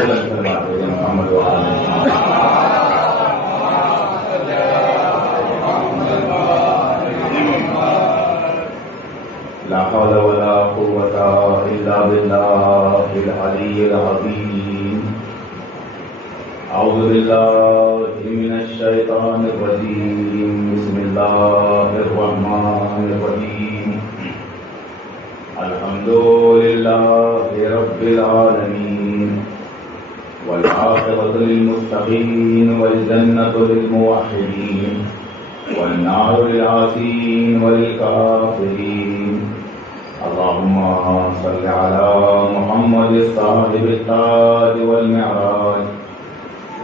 بلند فرماتے ہیں محمد و آل محمد. لا حول ولا قوة إلا بالله العلي العظيم. أعوذ بالله من الشيطان الرجيم. بسم الله الرحمن الرحيم. الحمد لله رب العالمين والعاقبة للمتقين والجنة للموحدين والنار للعاصين وللكافرين. اللهم صل على محمد صاحب التاج والمعراج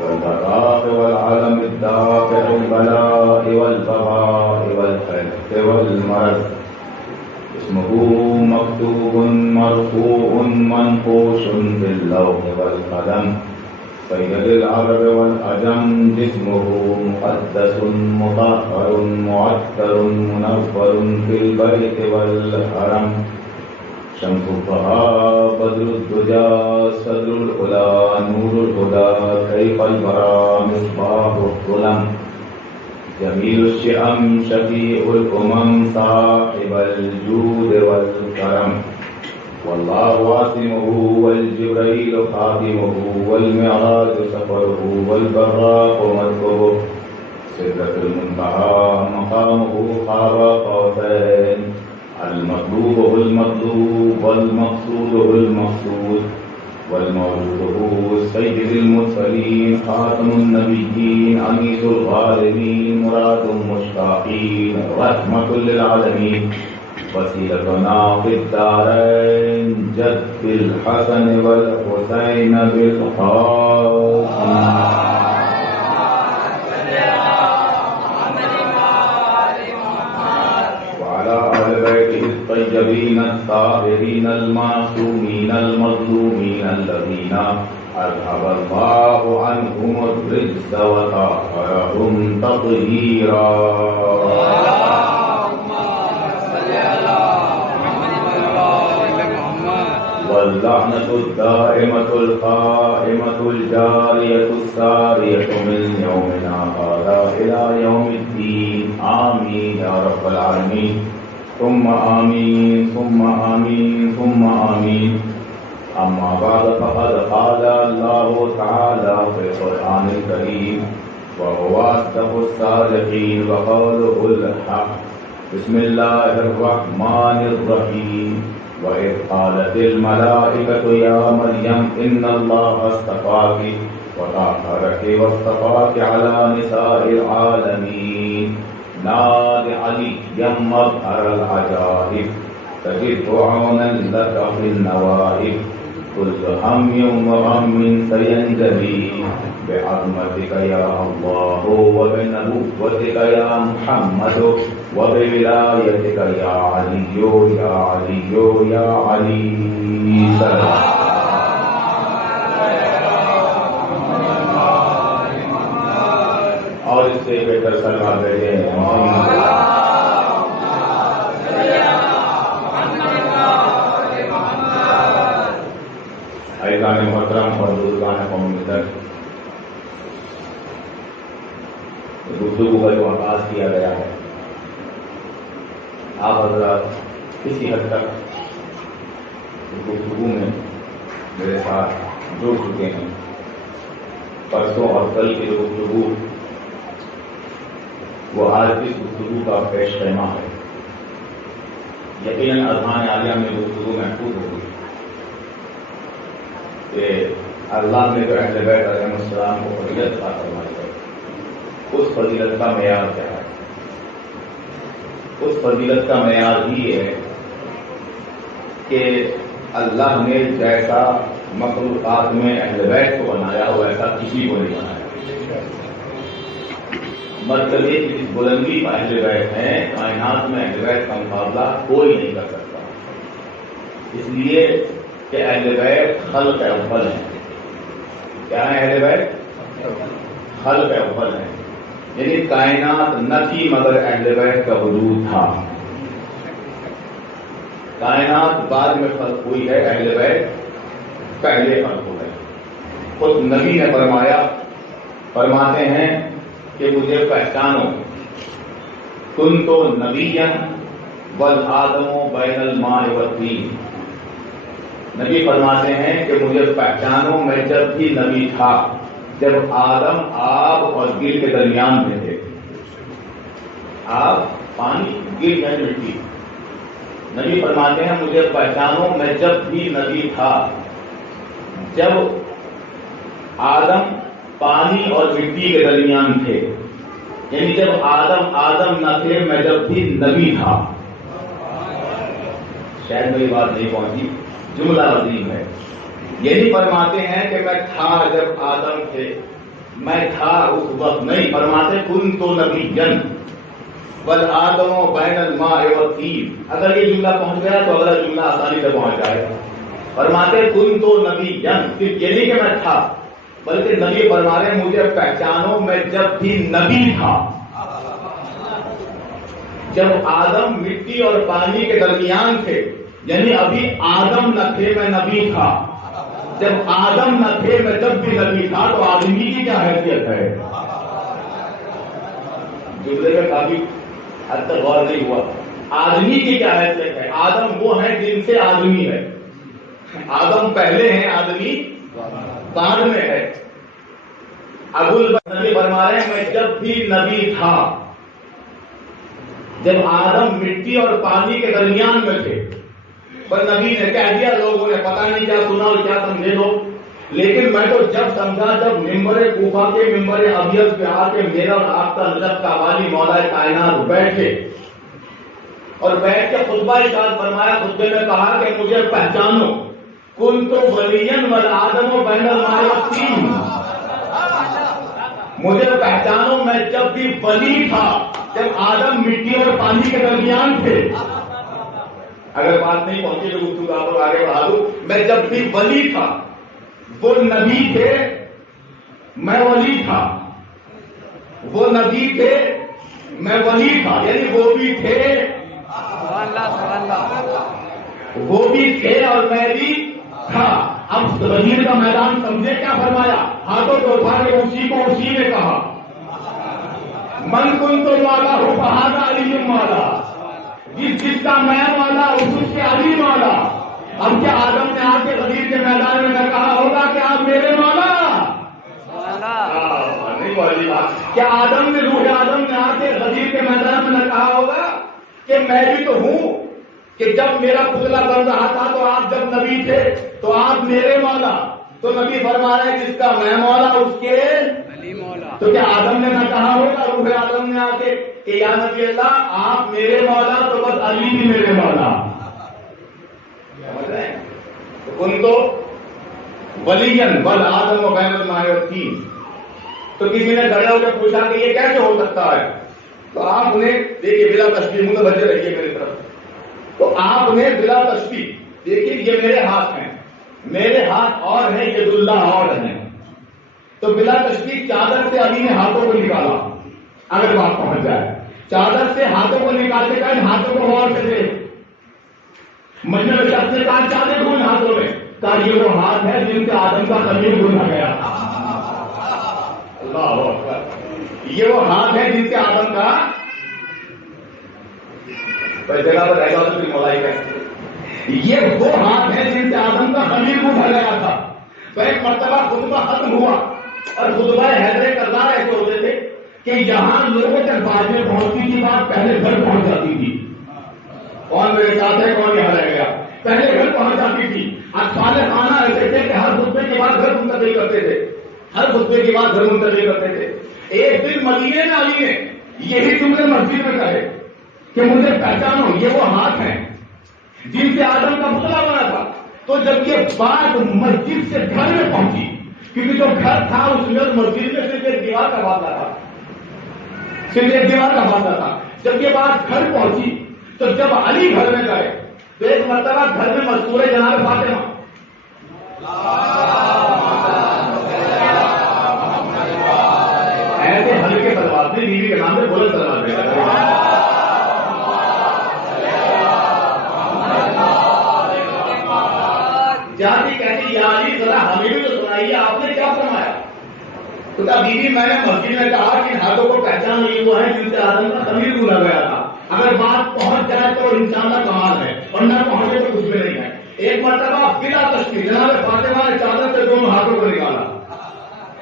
والبراق والعلم الدافع البلاء والبغاء والخلق والمرض. اسمه مكتوب مرفوع منقوش باللوح والقلم. سيد العرب والعجم. جسمه مقدس مطهر معطر منور في البيت والحرم. شمس الضحى بدر الدجى صدر العلا نور الهدى كيف البرى مصباح الظلم. جميل الشئم شفيع الأمم صاحب الجود والكرم. والله عاصمه والجبريل خادمه والمعراج سفره والبراق مذكره. سدرة المنتهى مقامه قاب قوسين. المطلوب هو المطلوب والمقصود هو المقصود والموجود هو سيد المرسلين خاتم النبيين أنيس الغالبين مراد المشتاقين رحمة للعالمين. وسيلتنا في الدارين جد الحسن والحسين بالقاسم. الطيبين الطاهرين المعصومين المظلومين الذين أذهب الله عنهم الرجس وطهرهم تطهيرا. اللهم صل على محمد. واللعنة الدائمة القائمة الجارية السارية من يومنا هذا إلى يوم الدين. آمين يا رب العالمين. ثم آمين ثم آمين ثم آمين. أما بعد فقد قال الله تعالى في القرآن الكريم وهو أصدق الصادقين وقوله الحق. بسم الله الرحمن الرحيم. وإذ قالت الملائكة يا مريم إن الله اصطفاك وطهرك واصطفاك على نساء العالمين. ناد عليا مظهر العجائب تجد عونا لك في النوائب. كل هم وغم سينجلي بعظمتك يا الله وبنبوتك يا محمد وبولايتك يا علي يا علي يا علي. اور اس سے بہتر سلام بھیجے ایزان محترم اور بزرگان قوم ملت. گفتگو کا جو آغاز کیا گیا ہے آپ حضرات کسی حد تک گفتگو میں میرے ساتھ جڑ چکے ہیں. پرسوں اور کل کی جو گفتگو وہ آج کی گفتگو کا پیش خیمہ ہے. یقیناً اذہان عالیہ میں گفتگو محفوظ ہوگی کہ اللہ نے جو اہل بیت علیہ السلام کو فضیلت عطا فرمائی ہے اس فضیلت کا معیار کیا ہے؟ اس فضیلت کا معیار ہی ہے کہ اللہ نے جیسا مخلوقات میں اہل بیت کو بنایا ویسا کسی کو نہیں بنایا. مرتبے کی جس بلندی کا اہل بیت ہے کائنات میں اہل بیت کا مقابلہ کوئی نہیں کر سکتا. اس لیے کہ اہل بیت خلق اول ہیں. کیا ہے اہل بیت؟ خلق اول ہیں. یعنی کائنات نہ تھی مگر اہل بیت کا وجود تھا. کائنات بعد میں خلق ہوئی ہے، اہل بیت پہلے خلق ہو گئے. خود نبی نے فرماتے ہیں کہ مجھے پہچانو، کنت نبیا والآدم بین الماء والطین۔ نبی فرماتے ہیں کہ مجھے پہچانو، میں جب بھی نبی تھا جب آدم آب اور گر کے درمیان میں تھے۔ آب پانی، گر میں مٹی۔ نبی فرماتے ہیں مجھے پہچانو، میں جب بھی نبی تھا جب آدم پانی اور مٹی کے درمیان تھے، یعنی جب آدم نہ تھے میں جب بھی نبی تھا۔ شاید میری بات نہیں پہنچی، جملہ عظیم ہے۔ یہی فرماتے ہیں کہ میں تھا جب آدم تھے، میں تھا اس وقت، نہیں فرماتے کنت نبیا والآدم بین الماء والطین۔ اگر یہ جملہ پہنچ گیا تو اگلا جملہ آسانی سے پہنچ جائے گا۔ فرماتے کنت نبیا، صرف یہ نہیں کہ میں تھا، بلکہ نبی فرما رہے ہیں مجھے پہچانو، میں جب بھی نبی تھا جب آدم مٹی اور پانی کے درمیان تھے، یعنی ابھی آدم نہ تھے میں نبی تھا۔ جب آدم نہ تھے میں جب بھی نبی تھا، تو آدمی کی کیا حیثیت ہے؟ جملے میں کافی حد تک غور نہیں ہوا۔ آدمی کی کیا حیثیت ہے؟ آدم وہ ہے جن سے آدمی ہے۔ آدم پہلے ہیں، آدمی بعد میں ہے۔ ابو البشر فرما رہے ہیں میں جب بھی نبی تھا جب آدم مٹی اور پانی کے درمیان میں تھے، پر نبی نے کہہ دیا، لوگوں نے پتہ نہیں کیا سنا اور کیا سمجھے لوگ، لیکن میں تو جب سمجھا جب ممبر کوفہ کے ممبر ابیض پہ آ کے میرا اور آپ کا نجف کا والی مولا کائنات بیٹھے اور بیٹھ کے خطبہ ارشاد فرمایا، خطبے میں کہا کہ مجھے پہچانو، کنت ولیا والآدم بین الماء والطین۔ مجھے پہچانو، میں جب بھی ولی تھا جب آدم مٹی اور پانی کے درمیان تھے۔ اگر بات نہیں پہنچی تو گفتگو آپ کو آگے بڑھا دوں۔ میں جب بھی ولی تھا، وہ نبی تھے، میں ولی تھا، وہ نبی تھے، میں ولی تھا، یعنی وہ بھی تھے، وہ بھی تھے اور میں بھی تھا۔ اب زمین کا میدان سمجھے کیا فرمایا؟ ہاتھوں کو اٹھا کے اسی کو اسی نے کہا، من کنت مولا ہو بہادا علی مولا، جس کا میں مولا اس کے علی مولا۔ اب کیا آدم نے آ کے غدیر کے میدان میں نہ کہا ہوگا کہ آپ میرے مولا؟ نہیں والی بات۔ کیا آدم نے، روح آدم نے آ کے غدیر کے میدان میں نہ کہا ہوگا کہ میں بھی تو ہوں، کہ جب میرا پتلا بن رہا تھا تو آپ جب نبی تھے تو آپ میرے مولا؟ تو نبی فرما رہے ہیں جس کا میں مولا اس کے علی مولا۔ تو کیا آدم نے نہ کہا ہوگا روح آدم نے آ کے کہ یا نبی اللہ آپ میرے مولا تو بس علی بھی میرے مولا؟ سمجھ رہے ہیں؟ ان کو ولین والآدم بین الماء والطین۔ تو کسی نے کھڑے ہو کے پوچھا کہ یہ کیسے ہو سکتا ہے؟ تو آپ نے دیکھیے بلا تشبیہ، منہ بچے رہیے میری طرف، تو آپ نے بلا تشبیہ دیکھیے یہ میرے ہاتھ ہیں، میرے ہاتھ اور ہیں، یہ اللہ اور ہیں، تو بلا تشبیہ چادر سے علی نے ہاتھوں کو نکالا۔ اگر بات پہنچ جائے چادر سے ہاتھوں کو نکالتے کہ ہاتھوں کو غور سے دے، مجمع شخص نے کہا چادر کو ان ہاتھوں میں، کہا یہ وہ ہاتھ ہے جن سے آدم کا خلیل گھوما گیا۔ اللہ اکبر، یہ وہ ہاتھ ہے جن سے آدم کا جگہ پر رہے گا تو پھر مولائی کا، یہ وہ ہاتھ ہے جن سے آدم کا خلیل اٹھا گیا تھا۔ تو ایک مرتبہ خطبہ ختم ہوا اور خطبہ حیدر کردار ایسے ہوتے تھے کہ یہاں لوگوں تک بعد میں پہنچتی تھی بات، پہلے گھر پہنچ جاتی تھی۔ کون میرے ساتھ ہے، کون یہاں رہ گیا؟ پہلے گھر پہنچ جاتی تھی۔ اطفال خانہ ایسے تھے کہ ہر خطبے کے بعد گھر منتقل کرتے تھے، ہر خطبے کے بعد گھر منتقل کرتے تھے۔ ایک دن مدینے میں علی نے یہی جملے مسجد میں کہے کہ مجھے پہچانو، یہ وہ ہاتھ ہیں جن سے آدم کا پتلا بنا تھا۔ تو جب یہ بات مسجد سے گھر میں پہنچی، کیونکہ جو گھر تھا اس میں مسجد میں صرف ایک دیوار کا فاصلہ تھا، صرف ایک دیوار کا فاصلہ تھا۔ جب یہ بات گھر پہنچی تو جب علی گھر میں گئے تو ایک مرتبہ گھر میں مذکور جناب فاطمہ، ایسے ہلکے سلوات سے بیوی کے نام سے بلند سلوات دے جاتی کہتی یا علی ذرا ہمیں بھی تو سنا سنائیے آپ نے کیا فرمایا؟ تو کہا بیوی میں نے مسجد میں کہا کہ ہاتھوں کو پہچان نہیں ہوا ہے جن سے آدم کا خمیر ڈھونڈا گیا تھا، اگر بات پہنچ جائے تو انشاءاللہ کمال ہے، اور نہ پہنچے تو کچھ بھی نہیں ہے۔ ایک مرتبہ بلا تشکیل جناب فاطمہ نے چادر سے دونوں ہاتھوں کو نکالا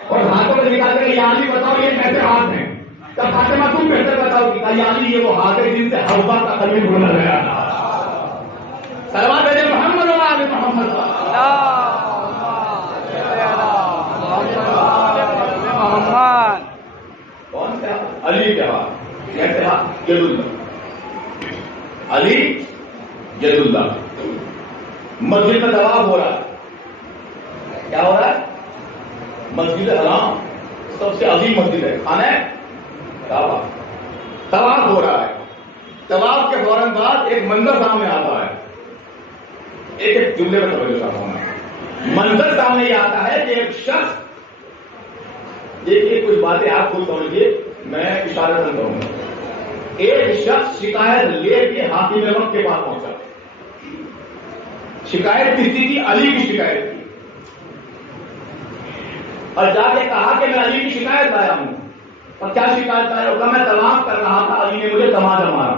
اور ہاتھوں کو نکال کے یا علی بتاؤ یہ کیسے ہاتھ ہیں؟ تب فاطمہ تم بہتر بتاؤ کہ یا علی یہ وہ ہاتھ ہے جن سے حوا کا خمیر ڈھونڈا گیا تھا۔ صلوات علی محمد و آل محمد۔ کون سے ہاتھ؟ علی کے ہاتھ۔ کیسے ہاتھ؟ ید اللہ، علی ید اللہ۔ مسجد میں طواف ہو رہا ہے، کیا ہو رہا ہے؟ مسجد حرام سب سے عظیم مسجد ہے، خانہ کعبہ، طواف ہو رہا ہے۔ طواف کے فوراً بعد ایک منظر سامنے آتا ہے، ایک جملے میں توجہ کرتا ہوں، منظر سامنے یہ آتا ہے کہ ایک شخص، دیکھیے کچھ باتیں آپ خود سمجھیے، میں اشارہ کروں گا۔ ایک شخص شکایت لے کے حاکم وقت کے پاس پہنچا، شکایت کس کی تھی؟ علی کی شکایت تھی، اور جا کے کہا کہ میں علی کی شکایت لایا ہوں۔ اور کیا شکایت لایا ہوگا؟ میں طواف کر رہا تھا، علی نے مجھے تماچا مارا،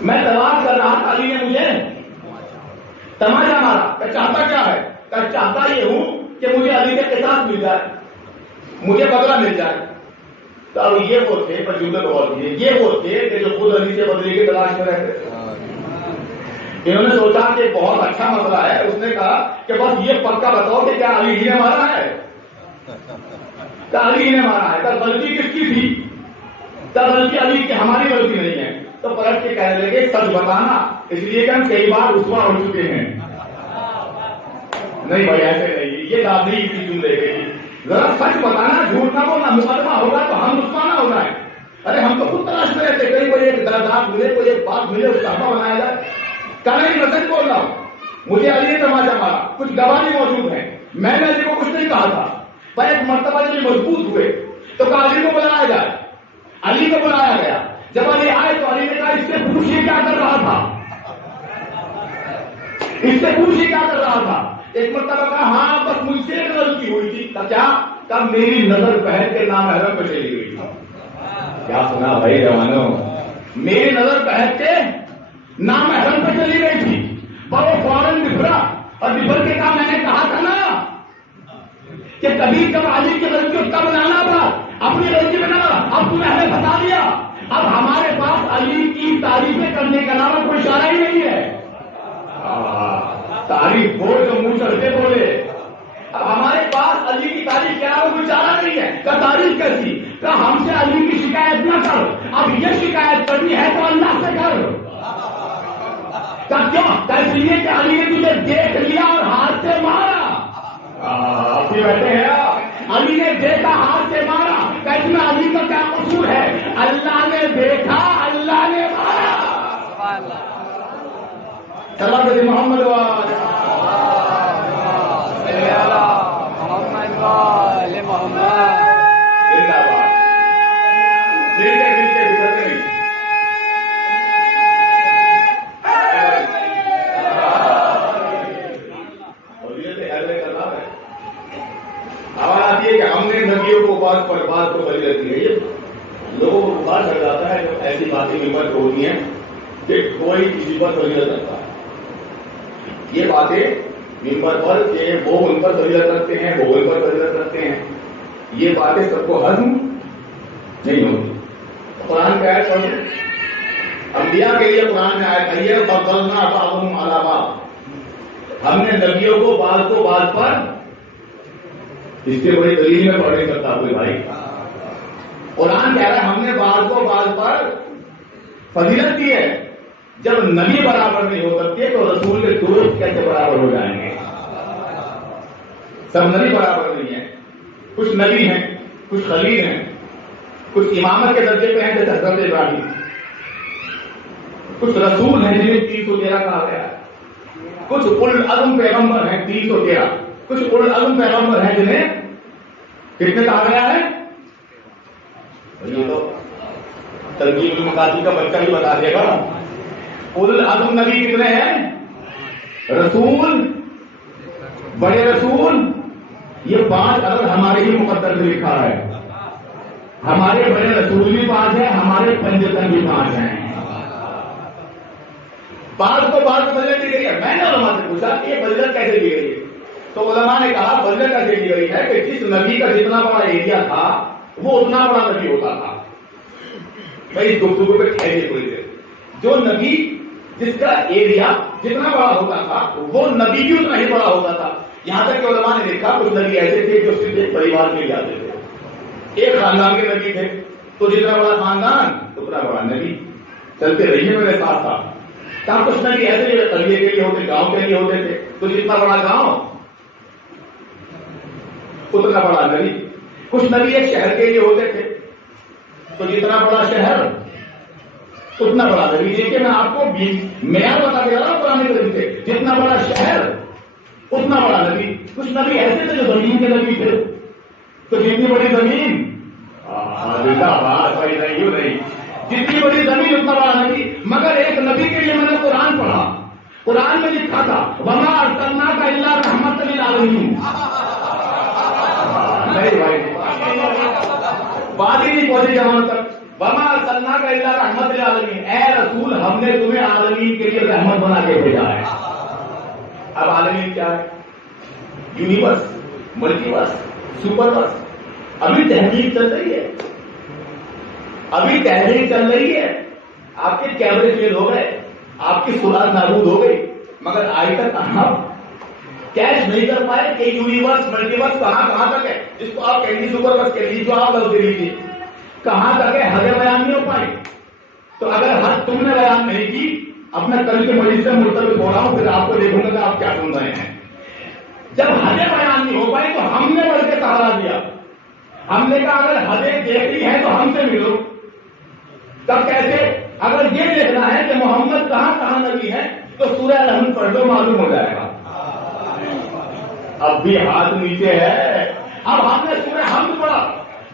میں طواف کر رہا تھا، علی نے مجھے تماچا مارا۔ کہ چاہتا کیا ہے؟ کہ چاہتا یہ ہوں کہ مجھے علی کے قصاص مل جائے، مجھے بدلہ مل جائے۔ تو اب یہ وہ تھے، پر جملے کو غور کیجیے، یہ وہ تھے کہ جو خود علی سے بدلے کی تلاش میں رہتے تھے۔ انہوں نے سوچا کہ بہت اچھا مسئلہ ہے، اس نے کہا کہ بس یہ پکا بتاؤ کہ کیا علی ہی نے مارا ہے؟ کیا علی نے مارا ہے؟ تو غلطی کس کی تھی؟ تو غلطی علی کی، ہماری غلطی نہیں ہے۔ تو پلٹ کے کہنے لگے سچ بتانا، اس لیے کہ ہم کئی بار رسوا ہو چکے ہیں۔ نہیں بھائی ایسے نہیں، یہ دادی کی جملے گئی، ذرا سچ بتانا، جھوٹ نہ بولنا، مقدمہ ہوگا تو ہم رسوا نہ ہو جائیں۔ ارے ہم تو خود تلاش میں رہتے، کہیں کوئی ایک درجات ملے، کوئی ایک بات ملے، اس کا بنایا جائے۔ نہیں میں سچ بول رہا ہوں، مجھے علی نے تماچا مارا، کچھ گواہ بھی موجود ہیں، میں نے علی کو کچھ نہیں کہا تھا۔ پر ایک مرتبہ جب مضبوط ہوئے تو کہا علی کو بلایا جائے، علی کو بلایا گیا۔ جب علی آئے تو علی نے کہا اس سے پوچھیے کیا کر رہا تھا، اس سے پوچھیے کیا کر رہا تھا۔ ایک مرتبہ کہا ہاں بس مجھ سے ایک غلطی ہوئی تھی۔ کیا؟ کب میری نظر پہن کے نامحرم پہ چلی گئی تھی۔ کیا سنا بھائی جوانوں؟ میری نظر پہن کے نامحرم پہ چلی گئی تھی، پر وہ فوراً بفرا، اور بفر کے کہا میں نے کہا تھا نا کہ کبھی جب علی کی غلطی اس کا بنانا تھا، اپنی غلطی بنا، اب تم نے ہمیں بتا دیا، اب ہمارے پاس علی کی تعریفیں کرنے کے علاوہ کوئی اشارہ ہی نہیں ہے۔ تعریف بول جو منہ چڑھتے بولے، اب ہمارے پاس علی کی تعریف کے علاوہ کوئی چارہ نہیں ہے۔ کہ تعریف کیسی؟ کہ ہم سے علی کی شکایت نہ کر، اب یہ شکایت کرنی ہے تو اللہ سے کر۔ کیوں؟ اس لیے کہ علی نے تجھے دیکھ لیا اور ہاتھ سے مارا۔ بیٹھے ہیں، علی نے دیکھا ہاتھ سے مارا، اس میں علی کا کیا قصور ہے؟ اللہ نے دیکھا، اللہ نے مارا۔ صلوات علی محمد و آل محمد۔ کہ ہم نے نبیوں کو بات پر بات کو بھری رہتی ہے، یہ لوگوں کو بات چڑھ جاتا ہے جو ایسی باتیں ممبر پہ ہوتی ہیں کہ کوئی کسی پر فضیلت رکھتا ہے۔ یہ باتیں ممبر پر کہ وہ ان پر فضیلت رکھتے ہیں، وہ ان پر فضیلت رکھتے ہیں، یہ باتیں سب کو ہضم نہیں ہوتی۔ قرآن کا آیت پڑھو، انبیاء کے لیے قرآن میں آیت آئی ہے فضلنا بعضهم علی بعض، ہم نے نبیوں کو بعض پر، اس سے بڑی دلیل میں پڑھ نہیں سکتا کوئی بھائی۔ قرآن کہہ رہا ہے ہم نے بعض کو بعض پر فضیلت دی ہے۔ جب نبی برابر نہیں ہو سکتے تو رسول کے دوست کیسے برابر ہو جائیں گے؟ سب نبی برابر نہیں ہیں، کچھ نبی ہیں، کچھ خلیل ہیں، کچھ امامت کے درجے پہ ہیں جیسے حضرت ابراہیم، کچھ رسول ہیں جنہیں 313 کہا گیا ہے، کچھ اولو العزم پیغمبر ہیں 313، کچھ اولو العزم پیغمبر ہیں جنہیں کتنے کہا گیا ہے؟ یہ تو ترغیب المقاصد کا بچہ ہی بتا دے گا۔ اولو العزم نبی کتنے ہیں؟ رسول بڑے رسول یہ 5 عدد ہمارے ہی مقدر میں لکھا ہے. ہمارے بڑے رسول بھی 5 ہیں, ہمارے پنجتن بھی 5 ہیں. 5 کو 5 فضیلت دی گئی ہے. میں نے علماء سے پوچھا کہ یہ فضیلت کیسے دی گئی ہے, تو علماء نے کہا فضیلت ایسے دی گئی ہے کہ جس نبی کا جتنا بڑا ایریا تھا وہ اتنا بڑا نبی ہوتا تھا. میں اس گفتگو پہ ٹھہریے کوئی دیر. جو نبی جس کا ایریا جتنا بڑا ہوتا تھا وہ نبی بھی اتنا ہی بڑا ہوتا تھا. یہاں تک کہ علماء نے دیکھا کچھ نبی ایسے تھے جو صرف ایک پریوار کے لیے آتے تھے, ایک خاندان کے نبی تھے, تو جتنا بڑا خاندان اتنا بڑا نبی. چلتے رہیے میرے ساتھ ساتھ. کہاں کچھ نبی ایسے قبیلے کے لیے ہوتے, گاؤں کے لیے ہوتے تھے, تو جتنا بڑا گاؤں اتنا بڑا نبی. کچھ نبی ایک شہر کے لیے ہوتے تھے, تو جتنا بڑا شہر اتنا بڑا نبی. دیکھیے میں آپ کو معیار بتا دے رہا ہوں قرآن کریم سے, جتنا بڑا شہر اتنا بڑا نبی. کچھ نبی ایسے تھے جو زمین کے نبی تھے, تو جتنی بڑی زمین نہیں, جتنی بڑی زمین اتنا بڑا نبی. مگر ایک نبی کے لیے میں نے قرآن پڑھا, قرآن میں لکھا تھا وما ارسلناک الا رحمۃ للعالمین. نہیں بھائی بات ہی نہیں پہنچی جہاں تک. وما ارسلناک الا رحمۃ للعالمین, اے رسول ہم نے تمہیں عالمین کے لیے رحمت بنا کے بھیجا ہے. اب عالمین کیا ہے؟ یونیورس, ملٹی ورس, سپر ورس. ابھی تحقیق چل رہی ہے, ابھی تحقیق چل رہی ہے. آپ کے کیمرے فیل ہو گئے, آپ کی سرعت نابود ہو گئی, مگر آج تک آپ کیچ نہیں کر پائے کہ یونیورس ملٹی ورس کہاں تک ہے. جس کو آپ کہیں گے سپر ورس کے لیے جو آپ لفظ دے لیجیے کہاں تک ہے, حد بیان نہیں ہو پائی. تو اگر حد تم نے بیان نہیں کی, اپنا کل کے مریض سے مرتبط ہو رہا ہوں, پھر آپ کو دیکھوں گا کہ آپ کیا سن رہے ہیں. جب حدیں بیان نہیں ہو پائی تو ہم نے بڑھ کے سہارا دیا. ہم نے کہا اگر حدیں دیکھنی ہے تو ہم سے ملو. تب کیسے؟ اگر یہ دیکھنا ہے کہ محمد کہاں نبی ہے تو سورہ الحمد پڑھ لو, معلوم ہو جائے گا. اب بھی ہاتھ نیچے ہے. اب ہم نے سورہ حمد پڑھا,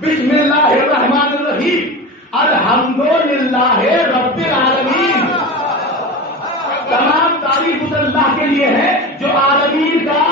بسم اللہ الرحمن الرحیم الحمدللہ رب العالمین. تمام تعریف اس اللہ کے لیے ہے جو عالمین کا,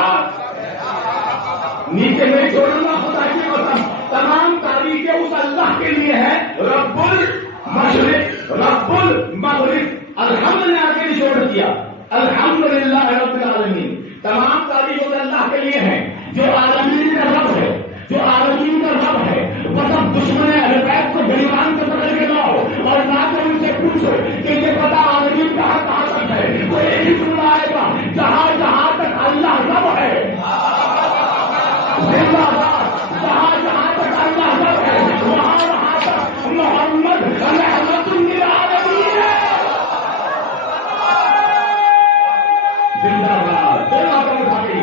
نیچے میں چھوڑوں گا خدا کی قسم, تمام تعریفیں اس اللہ کے لیے ہے رب المشرق رب المغرب. الحمد نے آگے چھوڑ دیا, الحمدللہ رب العالمین. تمام تعریف اس اللہ کے لیے ہے جو عالمین کا رب ہے, جو عالمین کا رب ہے. وہ سب دشمن اہل بیت کو گریبان سے پکڑ کے لاؤ اور لا کر ان سے پوچھو کہ یہ پتا عالمین کہاں تک ہے. تو ایک ہی جملہ آئے گا, جہاں تک اللہ رب ہے زندہ باد, جہاں تک اللہ رب ہے وہاں تک محمد رحمت للعالمین ہے. زندہ باد. دو باتیں اٹھا گئی.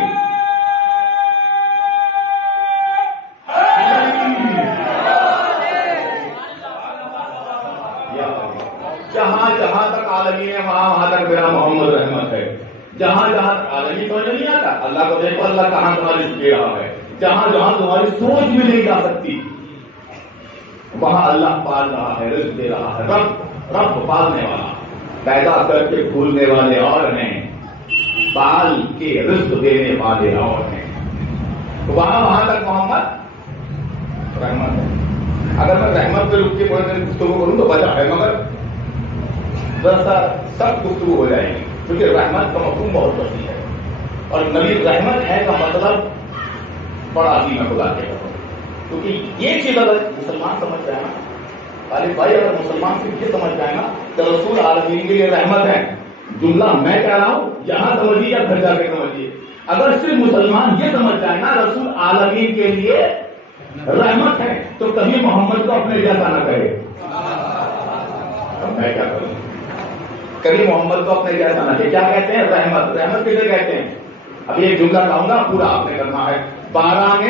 جہاں تک عالمین ہے وہاں تک میرا محمد رحمت ہے. جہاں عالمی سمجھ نہیں آتا, اللہ کو دیکھو اللہ کہاں تمہاری دے رہا ہے. جہاں تمہاری سوچ بھی نہیں جا سکتی وہاں اللہ پال رہا ہے, رزق دے رہا ہے. رب پالنے والا, پیدا کر کے بھولنے والے اور ہیں, پال کے رزق دینے والے اور ہیں. وہاں تک محمد رحمت ہے. اگر میں رحمت پہ رک کے بڑے دن گفتگو کروں تو بچا ہے, مگر سب گفتگو ہو جائے گی, کیونکہ رحمت کا مفہوم بہت وسیع ہے. اور نبی رحمت ہے کا مطلب بڑا عظیم ہے خدا کے. کیونکہ یہ چیز اگر مسلمان سمجھ جائے نا, طالب بھائی اگر مسلمان صرف یہ سمجھ جائے نا کہ رسول عالمین کے لیے رحمت ہے, جملہ میں کہہ رہا ہوں یہاں سمجھیے یا گھر جا کے سمجھیے, اگر صرف مسلمان یہ سمجھ جائے نا رسول عالمین کے لیے رحمت ہے تو کبھی محمد کو اپنے جیسا نہ کہے. اب میں کیا کروں, کبھی محمد کو اپنے جیسا نہ کہے. کیا کہتے ہیں؟ رحمت. رحمت کسے کہتے ہیں؟ اب ایک جملہ کہوں گا پورا آپ نے کرنا ہے. باران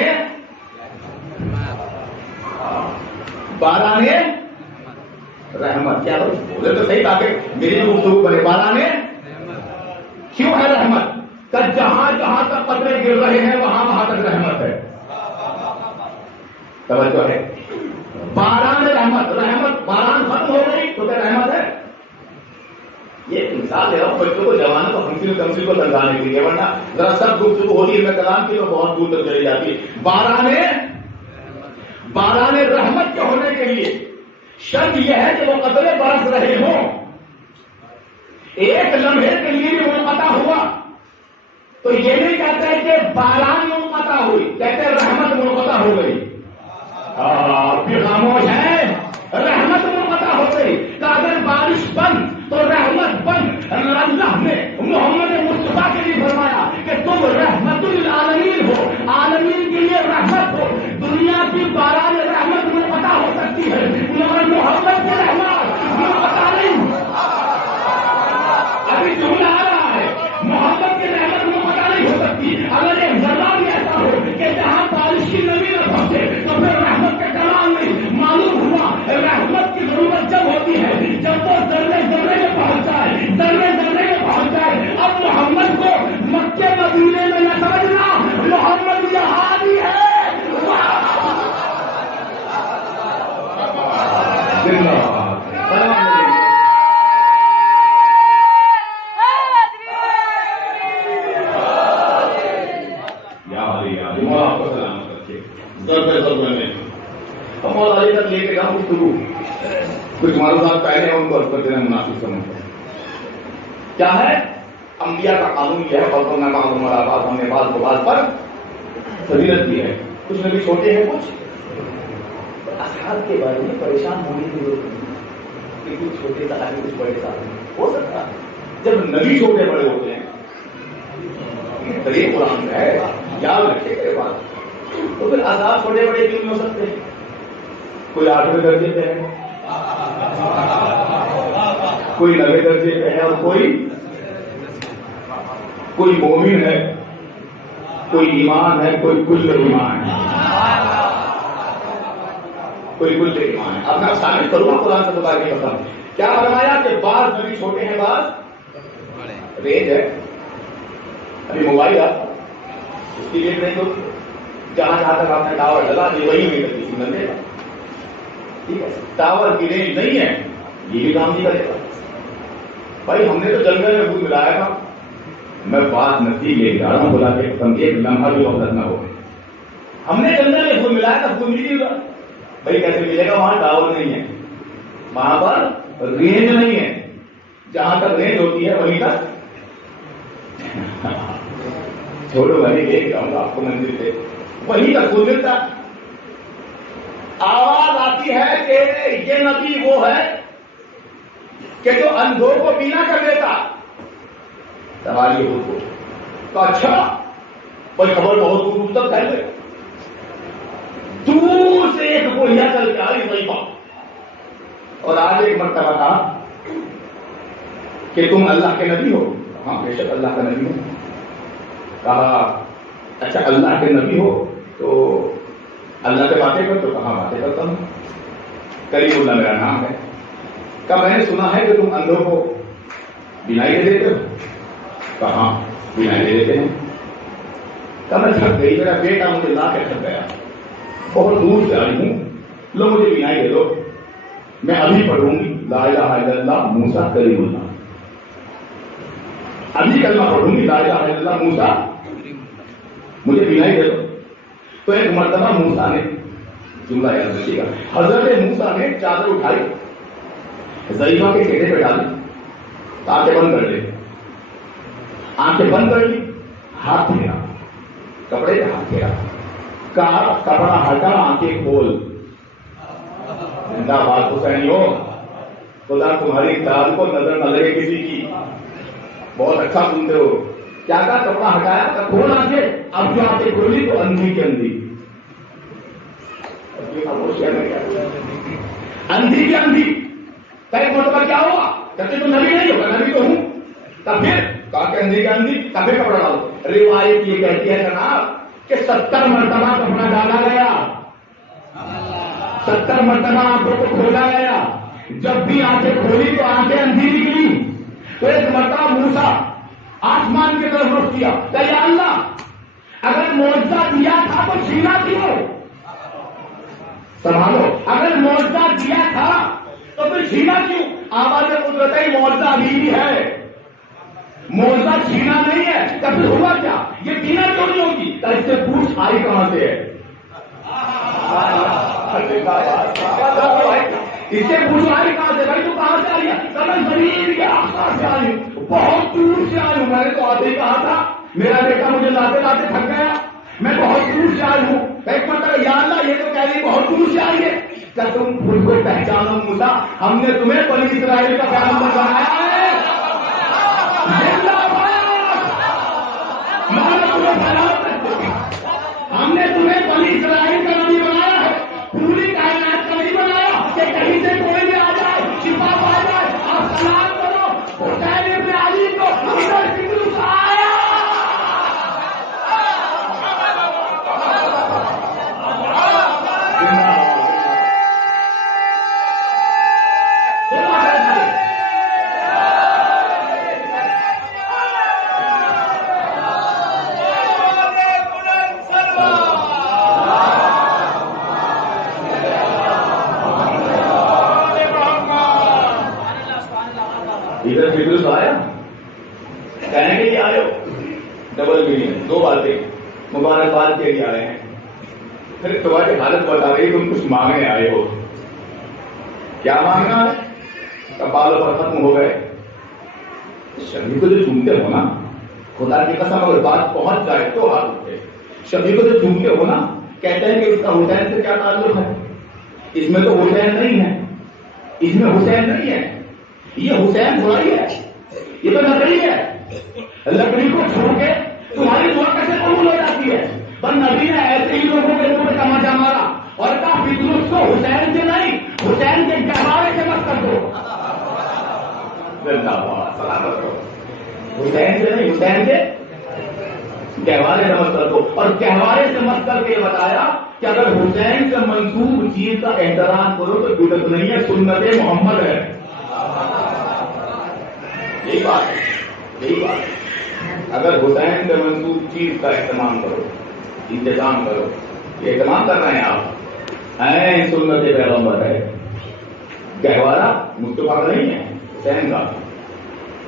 رحمت. کیا بولے تو صحیح تاکہ میری جو گفتگو بنے. باران کیوں ہے رحمت؟ کہ جہاں تک قطرے گر رہے ہیں وہاں تک رحمت ہے. توجہ ہے. باران رحمت. باران ختم ہو گئی تو کیا رحمت ہے؟ یہ انسان مثال دے رہا ہوں بچوں کو جوانوں کو ہمسی و تمسی کو سمجھانے کے لیے، ورنہ ذرا سب گفتگو ہوتی ہے کلام کی تو بہت دور تک چلی جاتی ہے۔ باران رحمت کے ہونے کے لیے شرط یہ ہے کہ وہ قطرے برس رہے ہوں، ایک لمحے کے لیے بھی منقطع ہوا تو یہ نہیں کہتے کہ باران منقطع ہوئی، کہتے ہیں رحمت منقطع ہو گئی۔ آپ بھی خاموش ہیں، رحمت منقطع ہو گئی کہ اگر بارش بند تو رحمت بند۔ اللہ نے محمد مصطفیٰ کے لیے فرمایا کہ تم رحمت للعالمین ہو، عالمین کے لیے رحمت ہو۔ دنیا کی باران رحمت منقطع ہو سکتی ہے مگر محمد کی رحمت منقطع نہیں۔ ابھی جملہ آ رہا ہے، محمد کی رحمت منقطع نہیں ہو سکتی۔ اگر ایک ذرہ بھی ایسا ہو کہ جہاں بارش کی نمی نہ پہنچے تو پھر رحمت کا کلام نہیں۔ معلوم ہوا رحمت کی ضرورت جب ہوتی ہے جب وہ ذرے ذرے میں پہنچ جائے، ذرے ذرے میں پہنچ جائے۔ اب محمد کو مکے مدینے میں نہ سمجھنا، محمد یہاں بھی ہے۔ مولا علی تک لے کے جاؤں گفتگو، کچھ معلومات پہلے ان کو کر دینا مناسب سمجھتا ہوں۔ کیا ہے انبیاء کا قانون یہ ہے، اور میں معلوم بات ہم نے بعض کو بعض پر فضیلت کی ہے۔ کچھ نبی چھوٹے ہیں، کچھ اصحاب کے بارے میں پریشان ہونے کی ضرورت نہیں کہ کچھ چھوٹے صحابی کچھ بڑے صحابی ہو سکتا ہے۔ جب نبی چھوٹے بڑے ہوتے ہیں یہ قرآن ہے، یاد رکھے گا بات، تو پھر اصحاب چھوٹے بڑے کیوں نہیں ہو سکتے؟ کوئی 8ویں درجے پہ ہے، کوئی 9ویں درجے پہ ہے، اور کوئی مومن ہے، کوئی ایمان ہے، کوئی کل ایمان ہے، کوئی کل ایمان ہے۔ اب میں ثابت کروں گا قرآن سے بتا کے ختم کیا فرمایا کہ بعض نبی چھوٹے ہیں، بعض رینج ہے۔ ابھی موبائل آپ اس کی ریٹ نہیں ہوتی، جہاں جہاں تک آپ نے ٹاور ڈلا دی وہی میں کسی بندے گا، ٹھیک ہے۔ ٹاور کی رینج نہیں ہے، یہ بھی کام نہیں کرے گا۔ بھائی ہم نے تو جنگل میں خود ملایا تھا، میں بات نتیجے لے جا رہا ہوں، بلا کے ختم ایک لمحہ بھی غفلت نہ ہو۔ ہم نے جنگل میں خود ملایا تھا، خود ملی گا بھائی کیسے ملے گا؟ وہاں ٹاور نہیں ہے، وہاں پر رینج نہیں ہے، جہاں تک رینج ہوتی ہے وہیں تک چھوڑو میں لے جاؤں گا آپ کو منزل سے، وہیں تک خود ملتا۔ آواز آتی ہے کہ یہ نبی وہ ہے کہ جو اندھوں کو بینا کر دیتا۔ سوال یہ ہو تو اچھا بھائی خبر بہت دور تک پھیل گئی، دور سے ایک بڑھیا چل کے آئی وہی بات، اور آج ایک مرتبہ کہا کہ تم اللہ کے نبی ہو؟ ہاں بے شک اللہ کا نبی ہو۔ کہا اچھا اللہ کے نبی ہو تو اللہ سے باتیں کر؟ تو کہاں باتیں کرتا ہوں، کریم اللہ میرا نام ہے۔ کہا میں نے سنا ہے کہ تم اندھوں کو بینائی دے دیتے ہو؟ کہاں بینائی دے دیتے ہیں۔ کہا میں تھک گئی، میرا بیٹا مجھے لا کے تھک گیا، بہت دور سے آئی ہوں، لو مجھے بینائی دے دو، میں ابھی پڑھوں گی لا الہ الا اللہ موسیٰ کریم اللہ، ابھی کلمہ پڑھوں گی لا الہ الا اللہ موسیٰ، مجھے بینائی دے دو۔ تو ایک مرتبہ موسیٰ نے، جملہ یاد رکھیے گا، حضرت موسیٰ نے چادر اٹھائی، زلیفہ کے کھیتے پہ ڈالی، آنکھیں بند کر لی، آنکھیں بند کر لی، ہاتھ پھیرا، کپڑے پہ ہاتھ پھیرا، کہا کپڑا ہٹا آنکھیں کھول۔ زندہ باد حسین ہو، خدا تمہاری چال کو نظر نہ لگے کسی کی، بہت اچھا سنتے ہو۔ کیا کہا؟ کپڑا ہٹایا، کھول آنکھیں، اب جو آنکھیں کھولی تو اندھی کی اندھی، اندھی کی اندھی۔ کئی مرتبہ کیا ہوا؟ کہتے تو نبی نہیں ہوگا، نبی تو ہوں، تب پھر کہا کہ اندھی کی اندھی، تب پھر کپڑا ڈالو۔ روایت یہ کہتی ہے جناب کہ 70 مرتبہ کپڑا ڈالا گیا، 70 مرتبہ آنکھوں کو کھولا گیا، جب بھی آنکھیں کھولی تو آنکھیں اندھی نکلی۔ تو ایک مرتبہ موسیٰ آسمان کی طرف رخ کیا کہ یا اللہ اگر معجزہ دیا تھا تو چھینا کیوں؟ سنبھالو، اگر معجزہ دیا تھا تو پھر چھینا کیوں؟ آواز قدرت معجزہ ابھی بھی ہے، موزہ چھینا نہیں ہے، تو پھر ہوا کیا؟ یہ پینا کیوں نہیں ہوگی؟ تو اس سے پوچھ آئی کہاں سے ہے؟ اس سے پوچھو آئی کہاں سے؟ بھائی تو کہاں سے آئی ہے؟ تو میں زمین کے آسمان سے آئی ہوں، بہت دور سے آئی ہوں۔ میں نے تو آتے ہی کہا تھا، میرا بیٹا مجھے لاتے لاتے تھک گیا، میں بہت دور سے آئی ہوں۔ ایک مطلب یا اللہ یہ تو کہہ رہی بہت دور سے آئی ہے، کیا تم خود کو پہچانو موسیٰ؟ ہم نے تمہیں بنی اسرائیل کا پیغمبر بنایا ہے۔ ہم نے تمہیں بنی اسرائیل کا نبی بنایا ہے، پوری کائنات کا نہیں بنایا کہ کہیں سے کوئی بھی آ جائے شفا پا جائے۔ آپ سلام کرو حسین ابن علی کو، ادھر فکر آیا۔ ادھر فکر آیا، کہنے کے لیے آئے ہو ڈبل میننگ، دو باتیں مبارکباد کے لیے آئے ہیں، پھر تمہاری حالت بتا رہی تم کچھ مانگنے آئے ہو۔ کیا مانگنا ہے؟ کپالوں پر ختم ہو گئے۔ شبی کو جو چومتے ہو نا، خدا کی قسم اگر بات پہنچ جائے تو ہاتھ اٹھے۔ شبی کو جو چومتے ہو نا، کہتے ہیں کہ اس کا حسین سے کیا تعلق ہے؟ اس میں تو حسین نہیں ہے، اس میں حسین نہیں ہے، یہ حسین برائی ہے، یہ تو لکڑی ہے۔ لکڑی کو چھوڑ کے تمہاری دعا کیسے قبول ہو جاتی ہے؟ بس نبی نے ایسے ہی لوگوں کے اوپر تماچا مارا اور کہا فکر کو حسین سے نہیں، حسین کے گہوارے سے مت کر دو۔ سلامت کرو، حسین سے نہیں، حسین کے گہوارے سے مت کر دو۔ اور گہوارے سے مت کر کے بتایا کہ اگر حسین سے منسوب چیز کا احترام کرو تو بدعت نہیں ہے، سنت محمد ہے۔ یہی بات ہے، یہی بات ہے۔ اگر حسین سے منسوب چیز کا اہتمام کرو، انتظام کرو، یہ اہتمام کر رہے ہیں آپ، این سنت پیغمبر ہے۔ گہوارہ مصطفیٰ کا نہیں ہے، حسین کا۔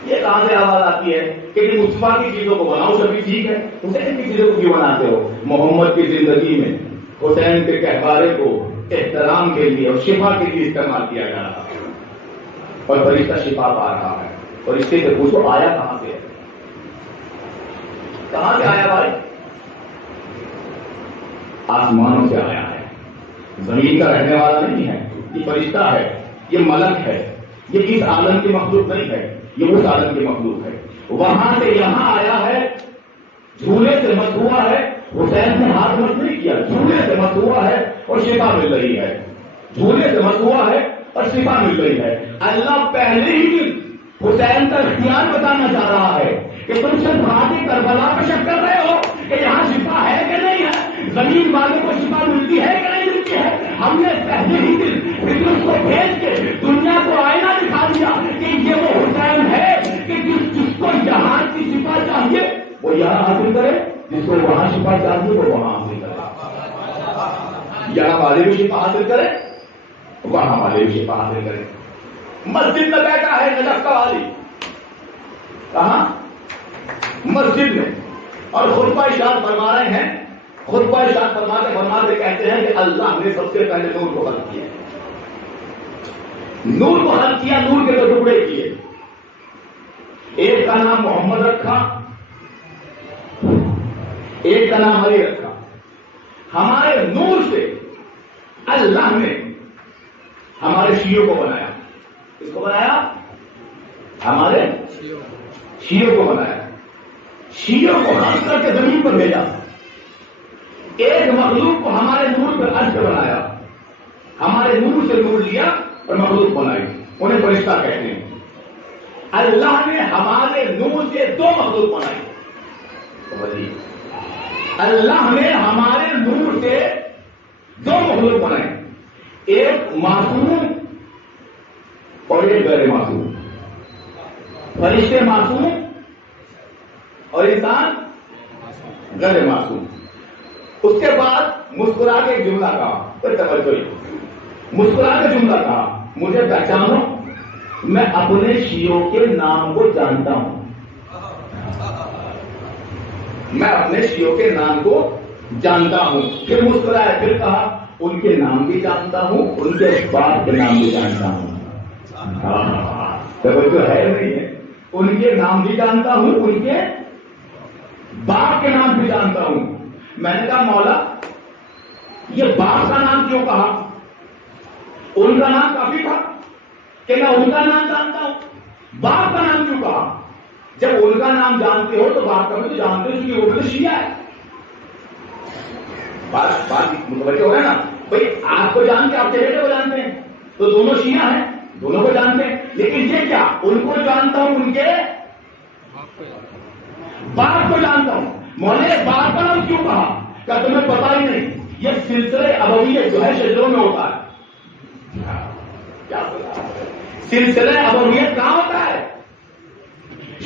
یہ کہاں سے آواز آتی ہے کہ مصطفیٰ کی چیزوں کو بناؤ سبھی ٹھیک ہے، حسین کی چیزوں کو کیوں بناتے ہو؟ محمد کی زندگی میں حسین کے گہوارے کو احترام کے لیے اور شفا کے لیے استعمال کیا جا رہا ہے، اور فرشتہ شفا پا رہا ہے۔ اور اس سے پوچھو آیا کہاں سے ہے؟ کہاں سے آیا بھائی؟ آسمانوں سے آیا ہے، زمین کا رہنے والا نہیں ہے، یہ فرشتہ ہے، یہ ملک ہے، یہ اس عالم کی مخلوق نہیں ہے، یہ اس عالم کی مخلوق ہے۔ وہاں سے یہاں آیا ہے، جھولے سے مت ہوا ہے، حسین نے ہاتھ مت نہیں کیا، جھولے سے مت ہوا ہے اور شفا مل رہی ہے، جھولے سے مت ہوا ہے اور شفا مل رہی ہے۔ اللہ پہلے ہی دن حسین کا اختیار بتانا چاہ رہا ہے کہ تم سے بھارتی کربلا پہ شک کر رہے ہو کہ یہاں شفا ہے کہ نہیں ہے، زمین والوں کو شفا ملتی ہے کہ نہیں ملتی ہے۔ ہم نے پہلے ہی دن فکر کو بھیج کے دنیا کو آئینہ دکھا دیا کہ یہ وہ حسین ہے کہ جس کو یہاں کی شفا چاہیے وہ یہاں حاصل کرے، جس کو وہاں شفا چاہیے وہ وہاں حاصل کرے، یہاں والے بھی شفا حاصل کرے، وہاں والے بھی شفا حاصل کرے۔ مسجد میں بیٹھا ہے نجف کا والی، کہاں؟ مسجد میں، اور خطبہ ارشاد فرما رہے ہیں، خطبہ ارشاد فرماتے کہتے ہیں کہ اللہ نے سب سے پہلے نور کو خلق کیا، نور کو خلق کیا، نور کے دو ٹکڑے کیے، ایک کا نام محمد رکھا، ایک کا نام علی رکھا۔ ہمارے نور سے اللہ نے ہمارے شیعوں کو بنایا، کس کو بنایا؟ ہمارے شیعوں کو بنایا، شیعوں کو خاص کر کے زمین پر بھیجا، ایک مخلوق کو ہمارے نور پر عرش بنایا، ہمارے نور سے نور لیا اور مخلوق بنائی، انہیں فرشتہ کہتے ہیں۔ اللہ نے ہمارے نور سے دو مخلوق بنائی، اللہ نے ہمارے نور سے دو مخلوق بنائے، ایک معصوم اور ایک غیر معصوم، فرشتے معصوم اور انسان غیر معصوم۔ اس کے بعد مسکرا کے جملہ کہا، توجہ، مسکرا کے جملہ کہا، مجھے پہچانو، میں اپنے شیعوں کے نام کو جانتا ہوں۔ میں اپنے شیعوں کے نام کو جانتا ہوں. پھر مسکرایا, پھر کہا ان کے نام بھی جانتا ہوں, ان کے باپ کے نام بھی جانتا ہوں. توجہ ہے نہیں ہے؟ ان کے نام بھی جانتا ہوں, ان کے باپ کے نام بھی جانتا ہوں. میں نے کہا مولا یہ باپ کا نام کیوں کہا؟ ان کا نام کافی تھا کہ میں ان کا نام جانتا ہوں, باپ کا نام کیوں کہا؟ جب ان کا نام جانتے ہو تو باپ کا بھی تو جانتے ہو, کیونکہ وہ بھی شیعہ ہے. بات متوجہ ہو ہے نا بھائی, آپ کو جانتے آپ کے بیٹے کو جانتے ہیں تو دونوں شیعہ ہیں, دونوں کو جانتے ہیں. لیکن یہ کیا ان کو جانتا ہوں, ان کے باپ کو جانتا ہوں. مولا باپ کا نام کیوں کہا؟ کیا تمہیں پتا ہی نہیں یہ سلسلہ ابویت جو ہے شجروں میں ہوتا ہے. کیا سلسلہ ابویت کہاں ہوتا ہے؟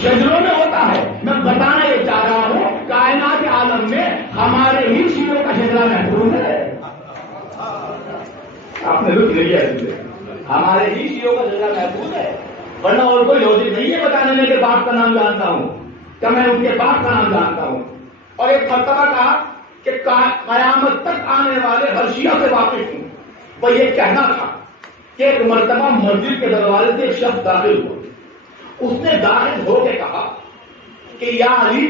شجروں میں ہوتا ہے. میں بتانا یہ چاہ رہا ہوں کائنات عالم میں ہمارے ہی شیعوں کا شجرا محفوظ ہے. آپ نے لطف لیا ہمارے ہی شیعوں کا شجرا محفوظ ہے, ورنہ اور کوئی لوجک نہیں ہے بتانے میں کہ باپ کا نام جانتا ہوں, کہ میں ان کے باپ کا نام جانتا ہوں. اور ایک مرتبہ کہا کہ قیامت تک آنے والے ہر شیعہ سے واقف ہوں. وہ یہ کہنا تھا کہ ایک مرتبہ مسجد کے دروازے سے ایک شخص داخل ہوا. اس نے داخل ہو کے کہا کہ یا علی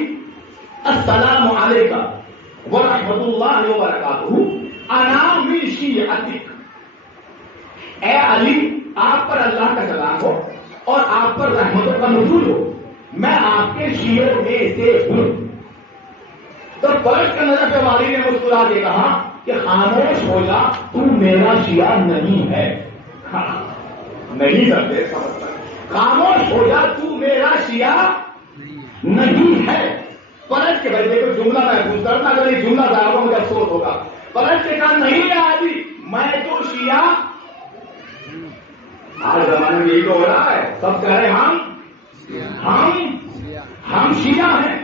السلام علیکم ورحمۃ اللہ وبرکاتہ, انا من شیعتک. اے علی آپ پر اللہ کا سلام ہو اور آپ پر رحمتوں کا نزول ہو, میں آپ کے شیعوں میں سے ہوں. تو فرش کا نظر سے والی نے مسکرا کے کہا کہ خاموش ہو جا, تو میرا شیعہ نہیں ہے. نہیں سکتے, خاموش ہو جا, تو میرا شیعہ نہیں ہے. پلٹ کے بھائی دیکھو جملہ محفوظ کرنا, اگر یہ جملہ دار ہو مجھے افسوس ہوگا. پلٹ کے کہا نہیں ہے علی میں تو شیعہ. آج زمانے میں یہی تو ہو رہا ہے, سب کہہ رہے ہم شیعہ ہیں.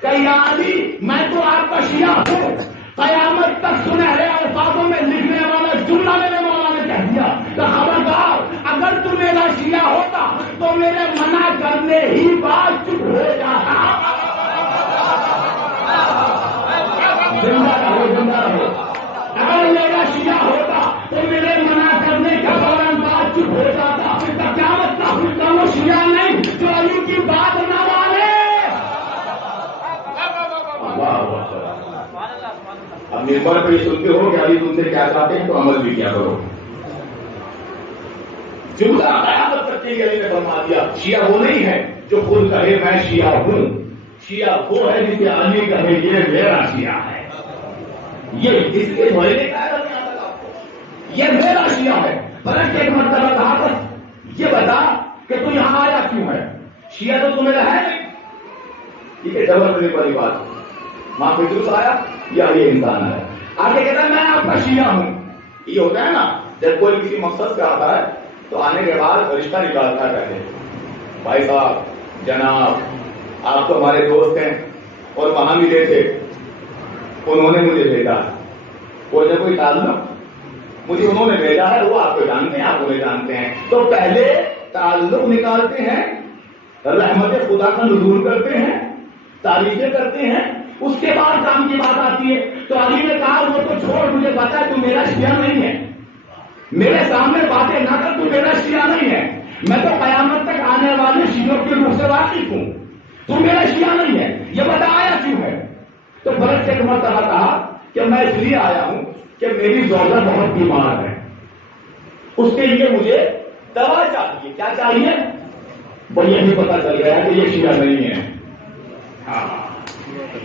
کہ یا علی میں تو آپ کا شیعہ ہوں. قیامت تک سنہرے الفاظوں میں لکھنے والا جملہ میرے مولا نے کہہ دیا کہ خبردار, اگر تو میرا شیعہ ہوتا تو میرے منع کرنے ہی بات چپ ہو جاتا. زندہ رہو. اگر میرا شیعہ ہوتا تو میرے منع کرنے کا فوراً بات چپ ہو جاتا. قیامت تک کا وہ شیعہ نہیں جو علی کی بات نہ مانے. اب ممبر پہ یہ سنتے ہو کہ ابھی تم سے کیا چاہتے ہیں تو عمل بھی کیا کرو. جملہ قیامت تک کے لیے علی نے فرما دیا شیعہ وہ نہیں ہے جو خود کہے میں شیعہ ہوں. شیعہ وہ ہے جسے علی کہے یہ میرا شیعہ ہے. یہ اس کے دھوئے نے کہا یہ میرا شیعہ ہے. فرق ایک مرتبہ کہا بس یہ بتا کہ تو یہاں آیا کیوں ہے؟ شیعہ تو تمہیں ہے نہیں. ٹھیک ہے, جبر کرنے والی بات. ماں فدروس آیا یا یہ انسان ہے. آگے کہتا ہے میں آپ کا شیعہ ہوں. یہ ہوتا ہے نا جب کوئی کسی مقصد سے آتا ہے تو آنے کے بعد رشتہ نکالتا ہے. کہتے ہیں بھائی صاحب جناب آپ تو ہمارے دوست ہیں اور وہاں ملے تھے, انہوں نے مجھے بھیجا. کوئی نہ کوئی تعلق مجھے انہوں نے بھیجا ہے, وہ آپ کو جانتے ہیں, آپ انہیں جانتے ہیں. تو پہلے تعلق نکالتے ہیں, رحمت خدا کا نزول کرتے ہیں, تعریفیں کرتے ہیں, اس کے بعد کام کی بات آتی ہے. تو علی نے کہا وہ تو چھوڑ, مجھے پتا ہے تو میرا شیعہ نہیں ہے. میرے سامنے باتیں نہ کر, تو میرا شیعہ نہیں ہے. میں تو قیامت تک آنے والے شیعوں کے روح سے واقف ہوں. تو میرا شیعہ نہیں ہے. یہ بتایا کیوں ہے؟ تو فرق ایک مرتبہ کہا کہ میں اس لیے آیا ہوں کہ میری زوجہ بہت بیمار ہے, اس کے لیے مجھے دوا چاہیے. کیا چاہیے؟ وہ یہی پتا چل گیا کہ یہ شیعہ نہیں ہے. ہاں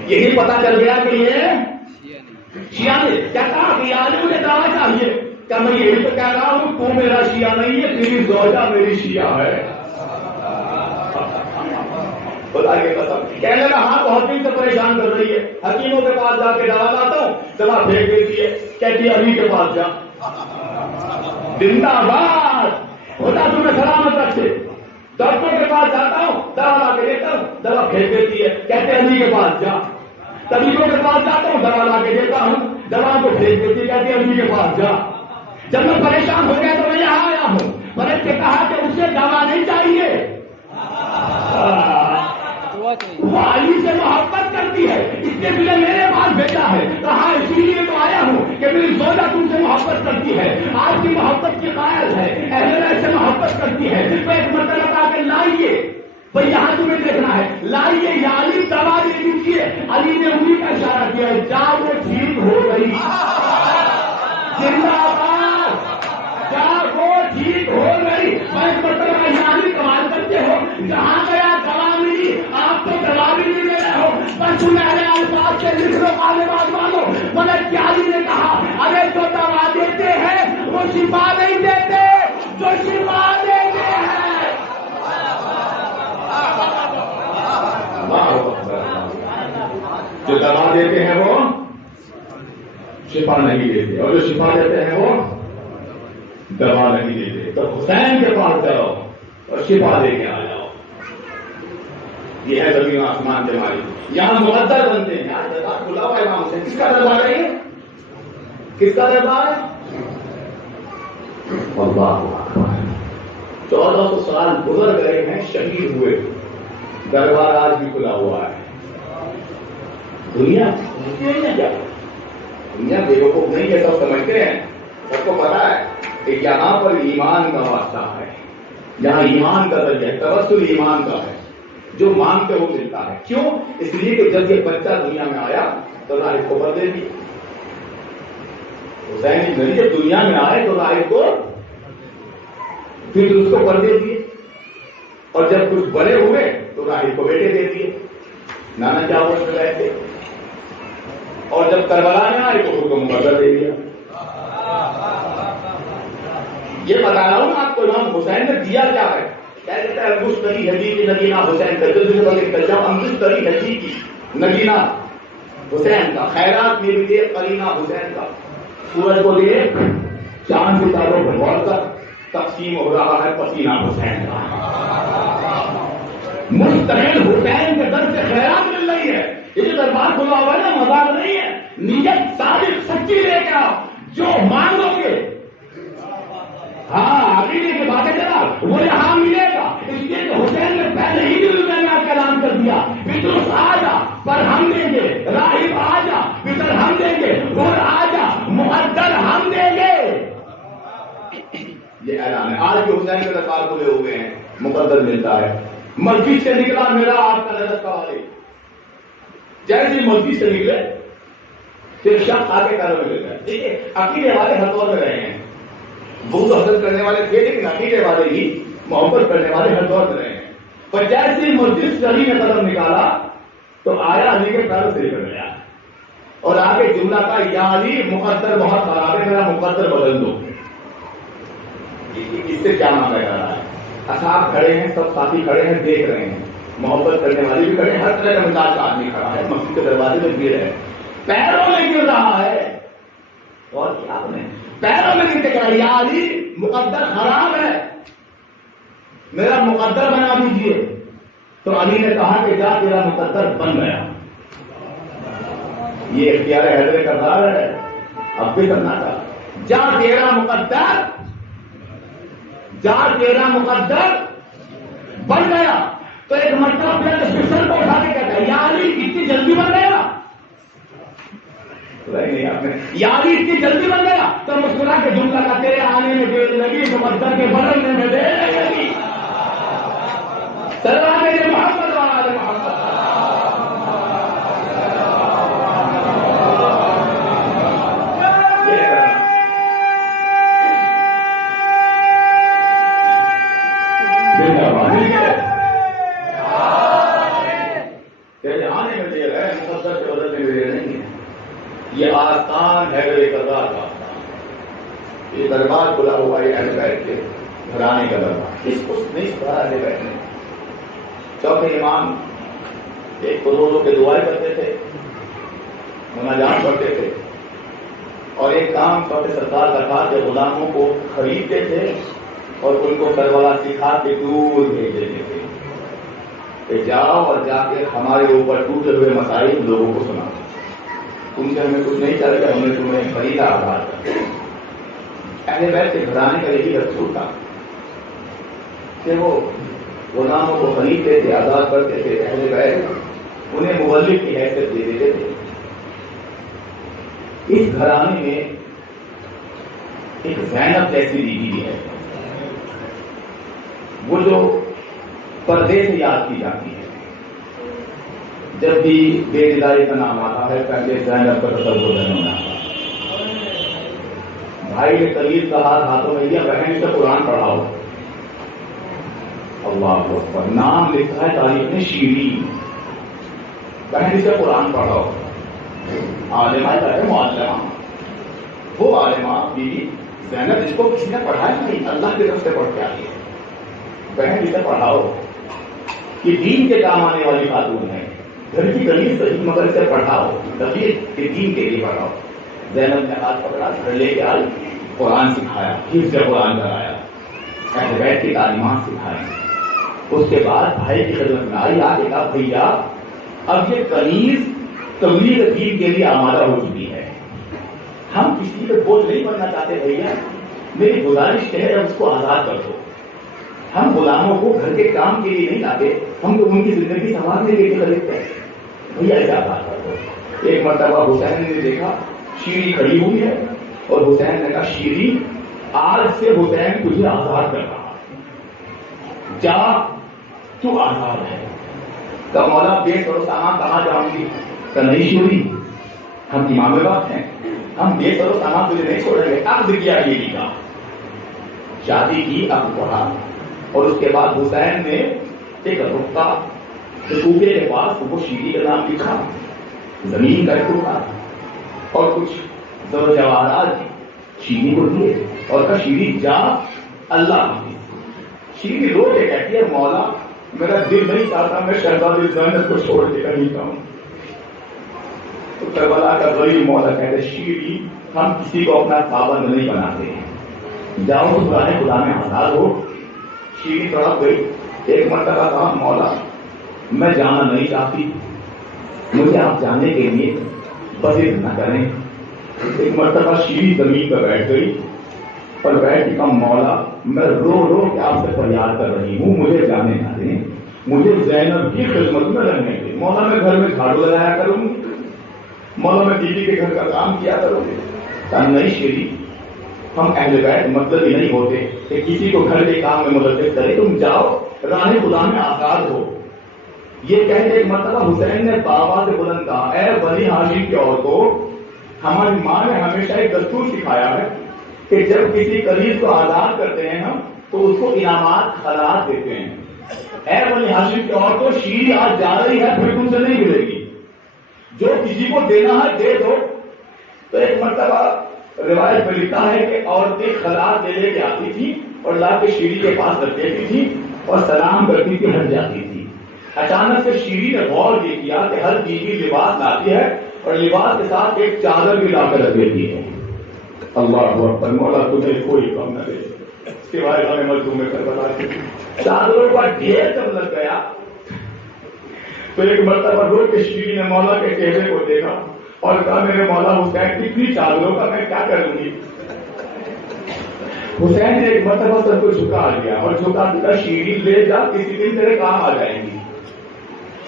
یہی پتا چل گیا کہ یہ شیعہ نے کیا کہا کہ یار مجھے دعویٰ چاہیے. کیا میں یہی تو کہہ رہا ہوں تو میرا شیعہ نہیں ہے, تیری زوجہ میری شیعہ ہے. خدا کے قسم کہنے لگا ہاں بہت دن سے پریشان کر رہی ہے. حکیموں کے پاس جا کے دوا لاتا ہوں, دوا پھینک دیتی ہے, کہتی ہے علی کے پاس جا. زندہ باد, خدا تمہیں سلامت رکھے. ڈاکٹر کے پاس جاتا ہوں, دوا لا کے دیتا ہوں, دوا پھینک دیتی ہے, کہتے ہیں علی کے پاس جا. طبیبوں کے پاس جاتا ہوں, دوا لا کے دیتا ہوں, دوا کو پھینک دیتی ہے, کہتے ہیں علی کے پاس جا. جب میں پریشان ہو گیا تو میں یہاں آیا ہوں. میں نے کہا کہ اسے دوا نہیں چاہیے, وہ علی سے محبت کرتی ہے، اس نے تجھے میرے پاس بھیجا ہے، کہا اسی لیے تو آیا ہوں کہ میری زوجہ تم سے محبت کرتی ہے، آپ کی محبت کی قائل ہے، اہل بیت سے محبت کرتی ہے، تو ایک مرتبہ کہا کہ لائیے بھائی یہاں تمہیں دیکھنا ہے، لائیے یا علی دوا دے دیجیے، علی نے انہیں کا اشارہ کیا ہے، جا وہ ٹھیک ہو گئی، زندہ آباد، جا وہ ٹھیک ہو گئی۔ میں اس مرتبہ یعنی کمال کرتے ہو، جہاں گیا دوا ملی، آپ تو دوا بھی نہیں لے رہے ہو، بس میرے الفاظ سے لکھ لو آنے بعد مانو، ملک علی نے کہا ارے جو دوا دیتے ہیں وہ شفا نہیں دیتے، جو شفا دیتے ہیں جو دوا دیتے ہیں وہ شفا نہیں دیتے، اور جو شفا دیتے ہیں وہ دوا نہیں دیتے۔ تو حسین کے پاس جاؤ اور شفا دے کے آ جاؤ، یہ ہے زمین و آسمان کے مالک، یہاں مقدر بنتے ہیں۔ یہاں دربار کھلا ہوا ہے امام حسین، کس کا دربار ہے یہ؟ کس کا دربار ہے؟ اللہ اکبر۔ 1400 سال گزر گئے ہیں، شہید ہوئے، دربار آج بھی کھلا ہوا ہے۔ دنیا کیا؟ دنیا بیوقوف نہیں ہے، سب سمجھتے ہیں، سب کو پتا ہے کہ یہاں پر ایمان کا واسطہ ہے، یہاں ایمان کا درجہ ہے، توسل ایمان کا ہے، جو مانگتے وہ ملتا ہے۔ کیوں؟ اس لیے کہ جب یہ بچہ دنیا میں آیا تو راہب کو بدلے دی، حسین نبی جب دنیا میں آئے تو راہب کو پھر اس کو پردے دیے، اور جب کچھ بڑے ہوئے تو راہب کو بیٹے دے دیے، نانا چاول میں گئے تھے، اور جب کربلا میں آئے تو حکم بدل دے دیا۔ یہ بتا رہا ہوں آپ کو امام حسین نے دیا کیا ہے، کہتا ہے مشتری حجی کی نگینہ حسین کا، مشتری حجی کی نگینہ حسین کا، خیرات میں بھی دیکھ قرینہ حسین کا، سورج کو دیکھ چاند ستاروں پر غور کر، تقسیم ہو رہا ہے پسینہ حسین کا، مستقل حسین کے در سے خیرات مل رہی ہے۔ یہ جو دربار کھلا ہوا ہے نا، مذاق نہیں ہے، نیت صادق سچی لے کے آؤ، جو مانگو گے ہاں عقیدے کی باتیں کرا وہ یہاں ملے گا۔ اس لیے کہ حسین نے پہلے ہی دل میں کا اعلان کر دیا، بدرس آ جا پر ہم دیں گے، راہب آ جا بسر ہم دیں گے، غور آ جا مقدر ہم دیں گے۔ یہ اعلان ہے۔ آج بھی حسین کے دربار کھلے ہوئے ہیں، مقدر ملتا ہے۔ مسجد سے نکلا میرا آپ کا نظر کا والے، جیسے مسجد سے نکلے پھر شخص آگے کاروں میں مل گئے۔ دیکھیے عقیدے والے ہر دور میں رہے ہیں، بہت حسد کرنے والے تھے لیکن عقیدے والے ہی محبت کرنے والے ہر دور میں رہے ہیں۔ پر جیسے مسجد سے علی نے قدم نکالا تو آیا علی کے پیروں سے نکل گیا، اور آگے جملہ کا یا علی مقدر بہت خراب ہے، میرا مقدر بدل دو۔ اس سے کیا مانا جا رہا ہے؟ اصحاب کھڑے ہیں، سب ساتھی کھڑے ہیں، دیکھ رہے ہیں، محبت کرنے والے بھی کھڑے ہیں، ہر طرح کا مزاج کا آدمی کھڑا ہے، مسجد کے دروازے میں بھیڑ ہے، پیروں میں گر رہا ہے، اور کیا آپ نے پیروں میں گر کے کہا یا علی مقدر خراب ہے، میرا مقدر بنا دیجیے۔ تو علی نے کہا کہ جا تیرا مقدر بن گیا۔ یہ اختیار حیدر کردار ہے، اب بھی کرنا تھا، جا تیرا مقدر، جا تیرا مقدر بن گیا۔ تو ایک مرتبہ اپنے سر کو اٹھا کے کہتا ہے یا علی اتنی جلدی بن گیا، یا علی اتنی جلدی بن گیا۔ تو مسکرا کے جملہ کا تیرے آنے میں دیر لگی، مقدر کے بدلنے میں دیر لگی۔ سلام علیہ محمد وعلی محمد۔ یہ آستان ہے میرے کردار کا، یہ دربار کھلا ہوا ہے اہل بیت کے گھرانے کا دربار، اس کو نہیں سدھارا اہل بیت نے۔ چوتھے امام ایک کروڑوں کے دعائیں کرتے تھے، مناجات پڑھتے تھے، اور ایک کام چوتھے سرکار کا تھا کہ غلاموں کو خریدتے تھے اور ان کو کربلا سکھا کے دور بھیج دیتے تھے کہ جاؤ اور جا کے ہمارے اوپر ٹوٹے ہوئے مسائل لوگوں کو سنا، تم سے ہمیں کچھ نہیں چل گیا، ہم نے تمہیں خریدا آباد کر۔ اہل بیت کے گھرانے کا یہی رسول تھا کہ وہ غلاموں کو خریدتے تھے، آزاد کرتے تھے، اہل بیت انہیں مولد کی حیثیت دے دیتے تھے۔ اس گھرانے میں ایک زینب جیسی بیوی ہے، وہ جو پردے سے یاد کی جاتی ہے۔ جب بھی بے دلاری کا نام آتا ہے پہلے زینب کا تصور ذہن میں آتا ہے۔ بھائی نے قریب کا ہاتھوں میں دیا، بہن سے قرآن پڑھاؤ۔ اللہ اکبر، نام لکھا ہے تاریخ میں شیرین، بہن سے قرآن پڑھاؤ۔ عالمہ ہے معلمہ، وہ عالمہ بیوی زینب جس کو کسی نے پڑھایا نہیں، اللہ کی طرف سے پڑھ کے آئی ہے۔ بہن اسے پڑھاؤ کہ دین کے کام آنے والی خاتون ہے، گھر کی گلی صحیح مگر اسے پڑھاؤ، تبھی کہ دین کے لیے پڑھاؤ۔ زینب نے ہاتھ پکڑا، گھر لے کے آئی، قرآن سکھایا، حفظ قرآن کرایا، اہل بیت کی تعلیمات سکھائی۔ اس کے بعد بھائی کی خدمت میں آئی، آ کے کہا بھیا اب یہ کنیز تبلیغ دین کے لیے آمادہ ہو چکی ہے، ہم کسی پہ بوجھ نہیں بننا چاہتے بھیا، میری گزارش ہے اب اس کو آزاد کر دو۔ ہم غلاموں کو گھر کے کام کے لیے نہیں لاتے، ہم تو ان کی زندگی سنوارنے کے لیے خریدتے ہیں، بھیا ایسے آزاد کر دو۔ ایک مرتبہ حسین نے دیکھا شیری کھڑی ہوئی ہے، اور حسین نے کہا شیری آج سے حسین تجھے آزاد کر رہا، جا تو آزاد ہے۔ تو مولا بے سر و سامان کہاں جاؤں گی؟ کہ نہیں شیری، ہم امام وقت ہیں، ہم بے سر و سامان تجھے نہیں چھوڑیں گے۔ عقد کیا بیوی کا، شادی کی، عقد پڑھا، اور اس کے بعد حسین نے ایک رقعہ کوفے کے پاس وہ شیری کا نام لکھا، زمین کا ایک ٹکڑا، اور کچھ زر جواہرات شیری کو دیے، اور کہا شیری جا اللہ حافظ۔ شیری رو کے کہتی ہے مولا میرا دل نہیں چاہتا میں شہزادی زینب کو چھوڑ کے کہیں جاؤں۔ تو کربلا کا غریب مولا کہتے شیری ہم کسی کو اپنا پابند نہیں بناتے ہیں، جاؤ تو پرانے خدا میں آزاد ہو۔ شیری تڑپ گئی، ایک مرتبہ کہا مولا میں جانا نہیں چاہتی، مجھے آپ جانے کے لیے بذل نہ کریں۔ ایک مرتبہ شیری زمین پر بیٹھ گئی اور بیٹھ کے کہا مولا میں رو رو کے آپ سے فریاد کر رہی ہوں، مجھے جانے نہ دیں، مجھے زینب کی خدمت میں رہنے دیں۔ مولا میں گھر میں جھاڑو لگایا کروں گی، مولا میں بیوی کے گھر کا کام کیا کروں گی۔ کہا نہیں شیری، ہم اہل بیت مطلب ہی نہیں ہوتے کہ کسی کو گھر کے کام میں مدد کرے، تم جاؤ راہ خدا میں آزاد ہو۔ یہ کہتے ایک مرتبہ حسین نے بابا سے بلند کہا اے بنی ہاشم کی عورتوں، ہماری ماں نے ہمیشہ ایک دستور سکھایا ہے کہ جب کسی قریب کو آزاد کرتے ہیں ہم تو اس کو انعامات خیرات دیتے ہیں۔ اے بنی ہاشم کی عورتوں، شیری آج جا رہی ہے پھر تم سے نہیں ملے گی، جو کسی کو دینا ہے دے دو۔ تو ایک مرتبہ روایت میں لکھا ہے کہ عورتیں خیرات دے لے کے آتی تھی اور لا کے شیری کے پاس رکھ دیتی تھی اور سلام کرتی تھی، ہٹ جاتی تھی۔ اچانک سے شیری نے غور یہ کیا کہ ہر بیوی لباس لاتی ہے اور لباس کے ساتھ ایک چادر بھی لا کر رکھ دیتی ہے۔ اللہ اکبر، مولا تجھے کوئی کم نہ دے سوائے ہمیں مظلوم کربلا کے۔ چادروں کا ڈھیر جب لگ گیا تو ایک مرتبہ رو کے شیری نے مولا کے چہرے کو دیکھا اور کہا میرے مولا حسین کتنی چادروں کا میں کیا کروں گی؟ حسین نے ایک مرتبہ سر کو جھکا لیا اور جھکا دیا شیری لے جا کسی دن تیرے کام آ جائیں گی۔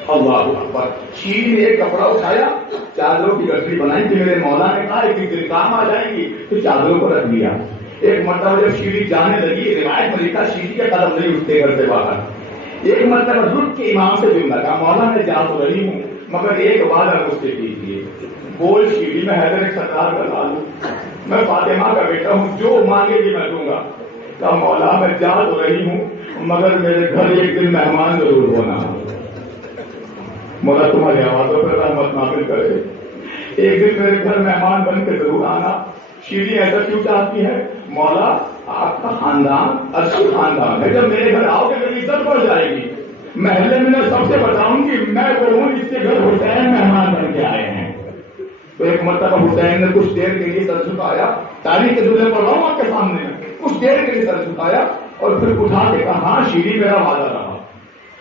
اللہ اکبر، شیری نے ایک کپڑا اٹھایا، چادروں کی گٹری بنائی کہ میرے مولا نے کہا ایک دن کام آ جائیں گی، تو چادروں کو رکھ لیا۔ ایک مرتبہ جب شیری جانے لگی، روایت میں لکھا شیری کے قدم نہیں اٹھتے گھر سے باہر۔ ایک مرتبہ رک کے امام سے جملہ کہا مولا میں جا تو رہی ہوں مگر ایک وعدہ مجھ سے کیجیے۔ بول شیری میں حیدر سردار کا لال ہوں، میں فاطمہ کا بیٹا ہوں، جو مانگے گی میں دوں گا۔ کہا مولا میں جا تو رہی ہوں مگر میرے گھر ایک دن مہمان ضرور ہونا، مولا تمہاری آوازوں پر رحمت نازل کرے، ایک دن میرے گھر مہمان بن کے ضرور آنا۔ شیری ایسا کیوں چاہتی ہے؟ مولا آپ کا خاندان اچھی خاندان ہے، جب میرے گھر آؤ گے میری عزت بڑھ جائے گی، محلے میں میں سب سے بتاؤں گی میں وہ ہوں جس کے گھر حسین مہمان بن کے آئے ہیں۔ تو ایک مرتبہ حسین نے کچھ دیر کے لیے سر جھکایا، تاریخ کے جملے پڑھ رہا ہوں آپ کے سامنے، کچھ دیر کے لیے سر جھکایا اور پھر اٹھا کے کہا ہاں شیری میرا وعدہ رہا،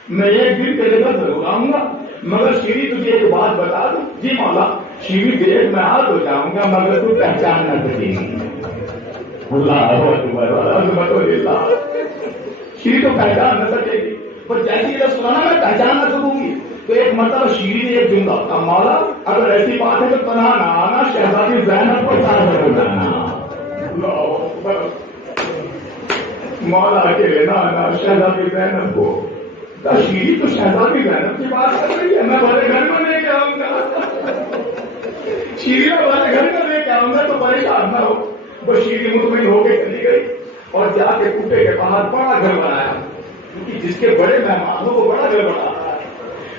میں ایک دن تیرے گھر ضرور آؤں گا مگر شیری تجھے ایک بات بتا دوں۔ جی مولا۔ شیری دیکھ میں آ تو جاؤں گا مگر تو پہچان نہ سکے گی۔ اللہ اکبر، شیری تو پہچان نہ سکے گی پر جیسی جب سنا نا میں پہچاننا شروع کی تو ایک مرتبہ شیری نے ایک جملہ کہا مولا اگر ایسی بات ہے تو تنہا نہ آنا شہزادی زینب کو ساتھ میں جانا. مولا اکیلے نہ آنا شہزادی زینب کو. شیری تو شہزادی زینب کی بات کر رہی ہے میں بڑے گھر میں لے کے آؤں گا. شیری والے گھر میں لے کے آؤں گا تو پریشان نہ ہو. وہ شیری مطمئن ہو کے چلی گئی اور جا کے کوفے کے باہر بڑا گھر بنایا کیونکہ جس کے بڑے مہمان ہو وہ بڑا گھر بناتا ہے.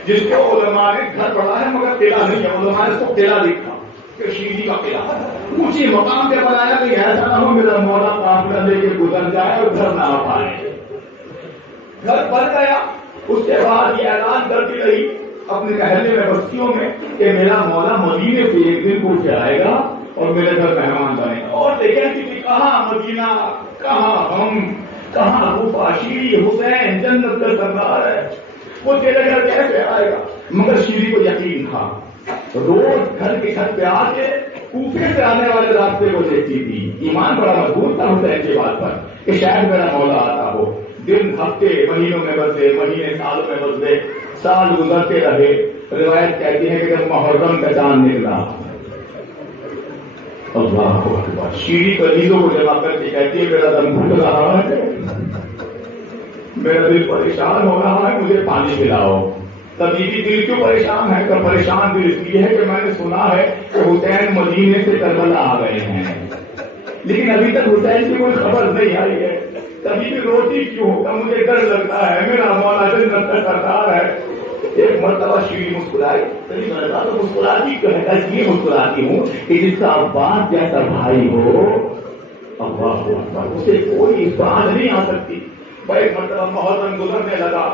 جس کو علماء نے گھر بنایا مگر قلعہ نہیں ہے علماء نے اس کو قلعہ لکھا کہ شیری کا قلعہ اونچی مقام پہ بنایا کہ ایسا نہ ہو میرا مولا قافلہ لے کے گزر جائے اور گھر نہ آ پائے. گھر بن گیا. اس کے بعد یہ اعلان کرتی رہی اپنے محلے میں بستیوں میں کہ میرا مولا مدینے سے ایک دن کو آئے گا اور میرے گھر مہمان بنے گا. اور دیکھیں کہ کہاں مدینہ کہاں ہم کہاں کوفہ شیری حسین جنت کا سردار ہے وہ تیرے گھر کیسے آئے گا. مگر شیری کو یقین تھا روز گھر کے چھت پہ آ کے کوفے سے آنے والے راستے کو دیکھتی تھی. ایمان بڑا مضبوط تھا حسین کی بات پر کہ شاید میرا مولا آتا ہو. دن ہفتے مہینوں میں بدلے مہینے سالوں میں بدلے سال گزرتے رہے. روایت کہتی ہے کہ جب محرم کا چاند نکلا اللہ اکبر شیری کلیزوں کو جمع کر کے کہتی ہے میرا دم گھٹ رہا ہے میرا دل پریشان ہو رہا ہے مجھے پانی پلاؤ. طبیعی دل کیوں پریشان ہے؟ پریشان دل اس لیے ہے کہ میں نے سنا ہے کہ حسین مدینے سے کربلا آ گئے ہیں لیکن ابھی تک حسین کی کوئی خبر نہیں آئی ہے. کبھی بھی روٹی کیوں ہوگا مجھے ڈر لگتا ہے میرا مولا جنت کا سردار ہے. ایک مرتبہ شیری مسکرائی تو مسکراتی کیوں ہے؟ اس لیے مسکراتی ہوں کہ جس کا عباس جیسا بھائی ہو اللہ اکبر اسے کوئی بات نہیں آ سکتی. ایک مرتبہ محرم گزرنے لگا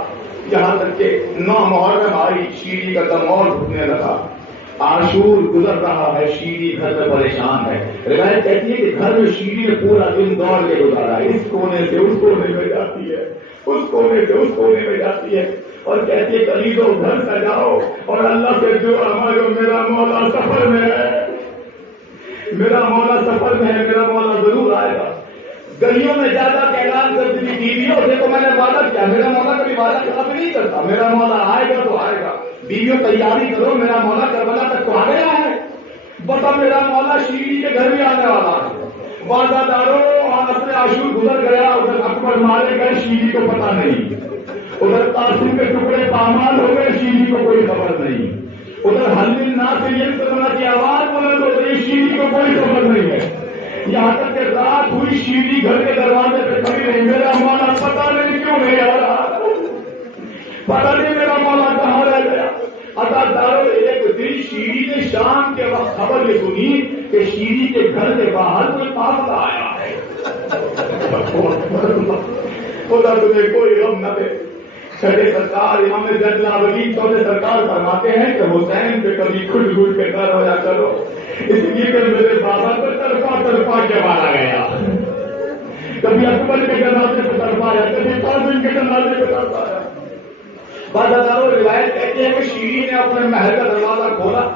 یہاں تک کہ 9 محرم آئی شیری کا دم اور گھٹنے لگا. عاشور گزر رہا ہے شیری گھر میں پریشان ہے. روایت کہتی ہے کہ گھر میں شیری نے پورا دن دوڑ کے گزارا اس کونے سے اس کونے میں جاتی ہے اس کونے سے اس کونے میں جاتی ہے اور کہتی ہے کلیزو گھر سجاؤ اور اللہ سے دعا مانگو میرا مولا سفر میں ہے میرا مولا سفر میں ہے میرا مولا ضرور آئے گا. گلیوں میں زیادہ اعلان کرتی تھی بیویوں سے تو میں نے وعدہ کیا میرا مولا کبھی وعدہ خلاف نہیں کرتا میرا مولا آئے گا تو آئے گا. بیویوں تیاری کرو میرا مولا کربلا تک تو آ گیا ہے. بتا میرا مولا شیری کے گھر بھی آنے والا ہے. وعدہ دارو اور اپنے عاشور گزر گیا ادھر اکبر مارے گئے شیری کو پتا نہیں. ادھر قاسم کے ٹکڑے پامال ہو گئے شیری کو کوئی خبر نہیں. ادھر حل ناصرین کی آواز بلند ہو گئی شیری کو کوئی خبر نہیں ہے. یہاں تک کہ رات ہوئی شیری گھر کے دروازے پہ کھڑی رہی میرا مولا پتا نہیں کیوں نہیں آ رہا پتا نہیں میرا مولا کہاں رہ گیا. دارو ایک دن شیری نے شام کے وقت خبر یہ سنی کہ شیری کے گھر کے باہر کوئی قافلہ آیا ہے. خدا تمہیں کوئی غم نہ دے. چھٹے سرکار امام جلالدین چودھری سرکار فرماتے ہیں کہ حسین پہ کبھی کھٹ گھٹ کے کر ہو یا کرو اس لیے کہ میرے بابا کو طرفہ کے مارا گیا. کبھی اکبر کے جنازے پہ طرفہ آیا کبھی قاسم کے جنازے پہ طرفہ آیا. بعض ہزاروں روایت کہتے ہیں کہ شیری نے اپنے محل کا دروازہ کھولا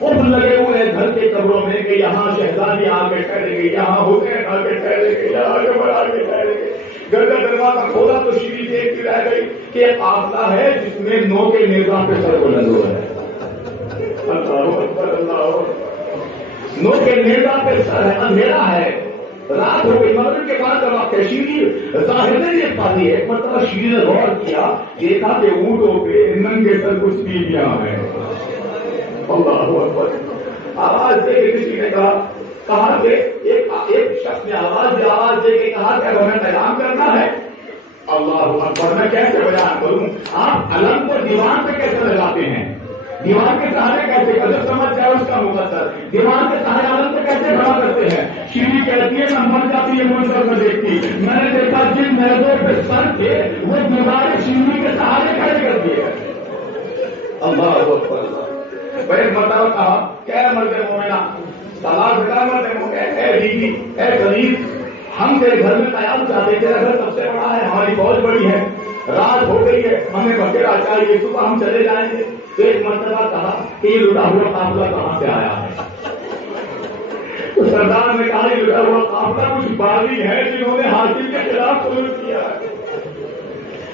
وہ لگے ہوئے گھر کے قبروں میں کہ یہاں شہزادی آ کے ٹھہرے گی یہاں حسین آ کے ٹھہرے گی یہاں اکبر آ کے ٹھہرے گی. گھر کا دروازہ کھولا تو شیری دیکھتی رہ گئی کہ ایک قافلہ ہے جس میں 9 کے نظام پہ سر بلند ہوا ہے. اللہ اکبر اللہ اکبر 9 کے نظام پہ سر ہے اندھیرا ہے رات ہو گئی مغرب کے بعد کا وقت ہے. شیری ظاہر نہیں دیکھ پاتی ہے. ایک مرتبہ شیری نے غور کیا دیکھا کہ اونٹوں پہ ننگے سر کچھ بیویاں ہیں. اللہ اکبر آواز دے کے کسی نے کہا کہ ایک شخص نے آواز دے کے کہا کہ اب ہمیں پیغام کرنا ہے. اللہ اکبر میں کیسے بیان کروں. آپ علم کو دیوان پہ کیسے لگاتے ہیں دیوان کے سہارے کیسے جب سمجھ جائے اس کا مقصر دیوان کے سہارے علم کو کیسے کھڑا کرتے ہیں. شیری کہتی ہے میں مر جاتی ہے منظر میں دیکھتی میں نے دیکھا جن میدوں پہ سر تھے وہ دیوار شیری کے سہارے کھڑے کر دیے. اللہ اکبر بھائی مرتبہ کہا کیا مرد مومنہ طلاق بیٹا مرد مومن اے بیوی اے غریب ہم تیرے گھر میں قیام چاہتے تیرا گھر سب سے بڑا ہے ہماری فوج بڑی ہے رات ہو گئی ہے ہمیں بچیرا چاہیے صبح ہم چلے جائیں گے. تو ایک مرتبہ کہا کہ یہ لٹا ہوا قافلہ کہاں سے آیا ہے. تو سردار نے کہا یہ لٹا ہوا قافلہ کچھ باغی ہے جنہوں نے حاکم کے خلاف سلوک کیا ہے.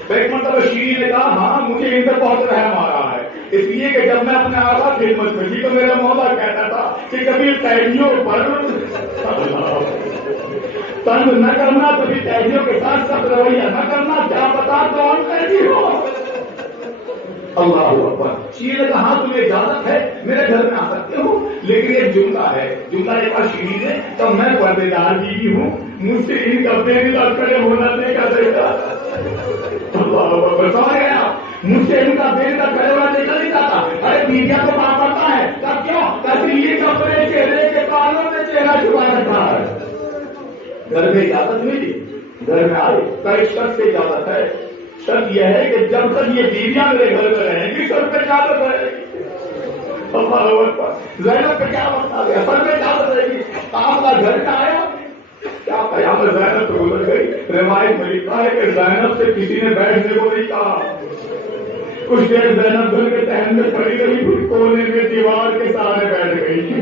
ایک مرتبہ شیری نے کہا ہاں مجھے ان پر بہت رحم آ رہا ہے، اس لیے کہ جب میں اپنے آقا خدمت میں تھی تو میرا مولا کہتا تھا کہ کبھی قیدیوں پر تنگ نہ کرنا، کبھی قیدیوں کے ساتھ سخت رویہ نہ کرنا، کیا پتا کون قیدی ہو۔ اللہ اکبر۔ شیری نے کہا تمہیں اجازت ہے میرے گھر میں آ سکتے ہو، لیکن ایک جملہ ہے، جملہ ایک بار شیری نے تو میں پردے دار بیوی ہوں، مجھ سے ان کپڑے بھی کھڑے ہونا نہیں کر دیتا۔ اللہ اکبر۔ سمجھ گیا؟ مجھ سے ان کا دیر کا کھڑے ہونا دیکھا نہیں چاہتا۔ ارے بیویا کو کہاں پڑتا ہے تب کیوں؟ کبھی یہ کپڑے چہرے کے بالوں میں چہرہ چھپا رکھا ہے۔ گھر میں اجازت ملی، گھر میں آئے، کئی شخص سے اجازت ہے، شرط یہ ہے کہ جب تک یہ بیویاں میرے گھر میں رہیں گی سر پہ اجازت رہے گی۔ زینب پہ کیا وقت آ گیا، سر پہ اجازت رہے گی۔ آپ کا گھر میں آیا، کیا قیامت زینب تو گزر گئی۔ روایت میں لکھا ہے کہ زینب سے کسی نے بیٹھنے کو نہیں کہا، کچھ دیر زینب گھر کے تہن میں کھڑی رہی، پھر کونے میں دیوار کے سہارے بیٹھ گئی۔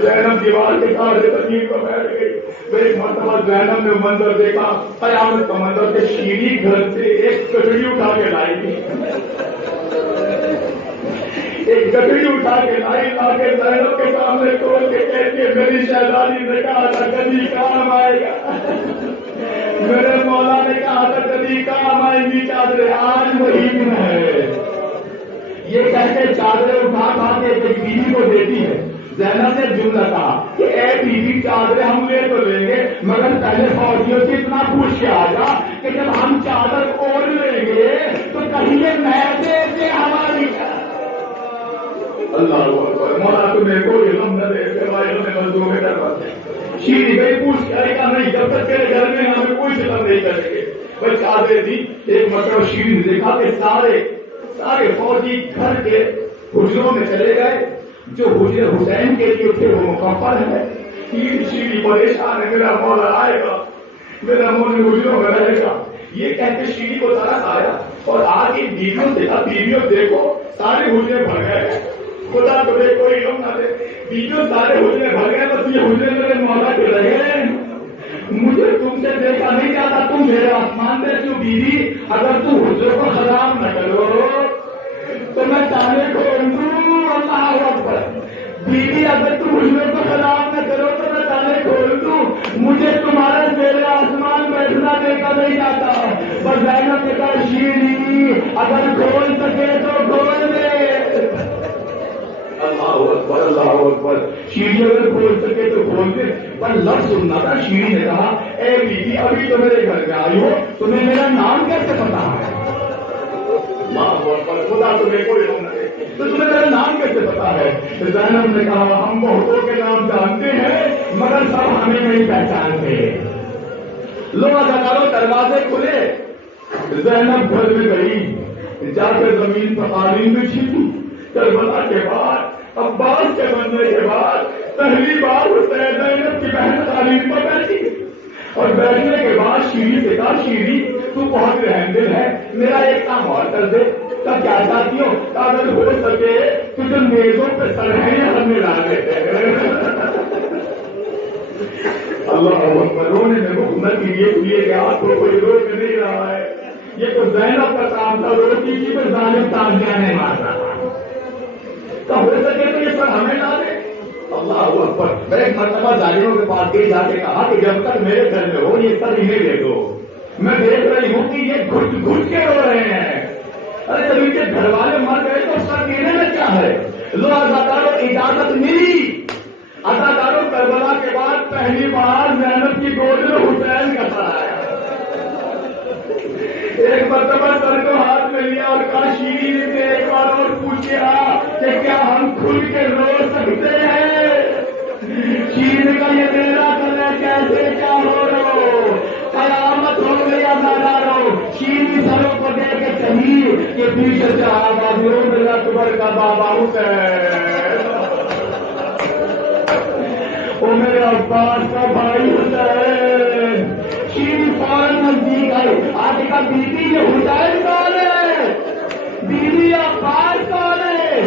زینب دیوار کے سہارے زمین پر بیٹھ گئی۔ ایک مرتبہ زینب نے منظر دیکھا، قیامت کا منظر کہ شیری گھر سے ایک کٹڑی اٹھا کے لائی گی، ایک گٹڑی اٹھا کے لائی، لا کے زینب کے سامنے کھول کے کہتی ہے میری شہزادی نے کہا تھا کبھی کام آئے گا، میرے مولا نے کہا تھا کبھی کام آئے گی چادریں، آج وہی دن ہے۔ یہ کہہ کے چادریں اٹھا کھا کے ایک بیوی کو دیتی ہے۔ زینب نے جملہ کہا کہ اے بیوی چادریں ہم لے تو لیں گے مگر پہلے فوجیوں سے اتنا پوچھ کے آ جا کہ جب ہم چادر اوڑھ لیں گے تو کہیں یہ میدے سے ہماری۔ اللہ اکبر۔ مولا تمہیں کوئی علم نہ دے، علم مزدوروں میں کرواتے شیری گئی پوچھ کے آئے گا نہیں، جب تک تیرے گھر میں ہمیں کوئی ستم نہیں کریں گے۔ بھائی چادریں دی، ایک مرتبہ شیری نے دیکھا کہ سارے فوجی گھر کے حجروں میں چلے گئے، جو حجرے حسین کے لیے تھے وہ مکفر ہے۔ شیری پریشان ہے، میرا مولا آئے گا، میرا مولا حجروں میں رہے گا۔ یہ کہتے شیری کو ترس آیا اور آگے بیویوں دیکھا، بیویوں دیکھو سارے حجرے بھر گئے، خدا تمہیں کوئی علم نہ دے، بیویوں سارے حجرے بھر گئے، بس یہ حجرے میرے مولا کے رہے۔ مجھے تم سے دیکھا نہیں جاتا، تم میرے آسمان میں کیوں بیوی، اگر تم حجروں کو خراب نہ کرو تو میں تانے کھول دوں۔ اللہ اکبر۔ بیوی اگر تم حجروں کو خراب نہ کرو تو میں تانے کھول دوں، مجھے تمہارے میرے آسمان بیٹھنا دیکھا نہیں جاتا۔ بس زینب نے کہا شیری اگر کھول سکے تو کھول دے۔ اللہ اکبر، اللہ اکبر۔ شیری اگر کھول سکے تو کھول دے، پر لفظ سننا تھا۔ شیری نے کہا اے بیوی ابھی تو میرے گھر میں آئی ہو، تمہیں میرا نام کیسے پتا ہے؟ خدا تمہیں کوئی علم نہ دے تو تمہیں میرا نام کیسے پتا ہے؟ زینب نے کہا ہم بہتوں کے نام جانتے ہیں مگر سب ہمیں نہیں پہچانتے۔ لوگ اداکاروں دروازے کھلے، زینب گھر میں گئی، جا کر زمین پر قالین بچھی تھی۔ کربلا کے بعد، عباس کے بننے کے بعد پہلی بار حسین زینب کی بہن قالین پر بیٹھی، اور بیٹھنے کے بعد شیری سے کہا شیری تو بہت رحم دل ہے، میرا ایک کام اور کر دے۔ تب کیا چاہتی ہو؟ اگر ہو سکے تو جو میزوں پہ سرحیاں ہم نے لا دیتے ہیں۔ اللہ اکبر۔ رونے میں حکومت کی یہ کہ آپ کو کوئی روک نہیں رہا ہے، یہ تو زینب کا کام تھا، روٹی کی تو ظالم تازیاں نہیں مار رہا تھا، ہو سکے تو یہ سر ہمیں لا دے۔ اللہ اکبر۔ میں ایک مرتبہ ظالموں کے پاس گئی، جا کے کہا کہ جب تک میرے گھر میں ہو یہ سر انہیں دے دو، میں دیکھ رہی ہوں کہ یہ گھٹ گھٹ کے رو رہے ہیں۔ ارے جب ان کے گھر والے مر گئے تو سر دینے میں کیا ہے؟ لو اداکاروں اجازت ملی، اداکاروں کربلا کے بعد پہلی بار زینب کی گود میں حسین کا سر آیا۔ ایک مرتبہ سر کو ہاتھ میں لیا اور کہا شیری سے ایک بار اور پوچھا کہ کیا ہم کھل کے رو سکتے ہیں؟ شیری کا یہ میرا کر ہے، کیسے کیا ہو رہا ہو، قیامت ہو گئی اداکاروں۔ شیری سروں کو دے کے کہیں کہ پیچھے سے آواز ہو میرا اکبر کا بابا حسین، وہ میرے عباس کا بھائی حسین۔ شیری فوراً نزدیک آئی، آگے کا بیوی یہ حسین کون ہے، بیوی عباس کون ہے؟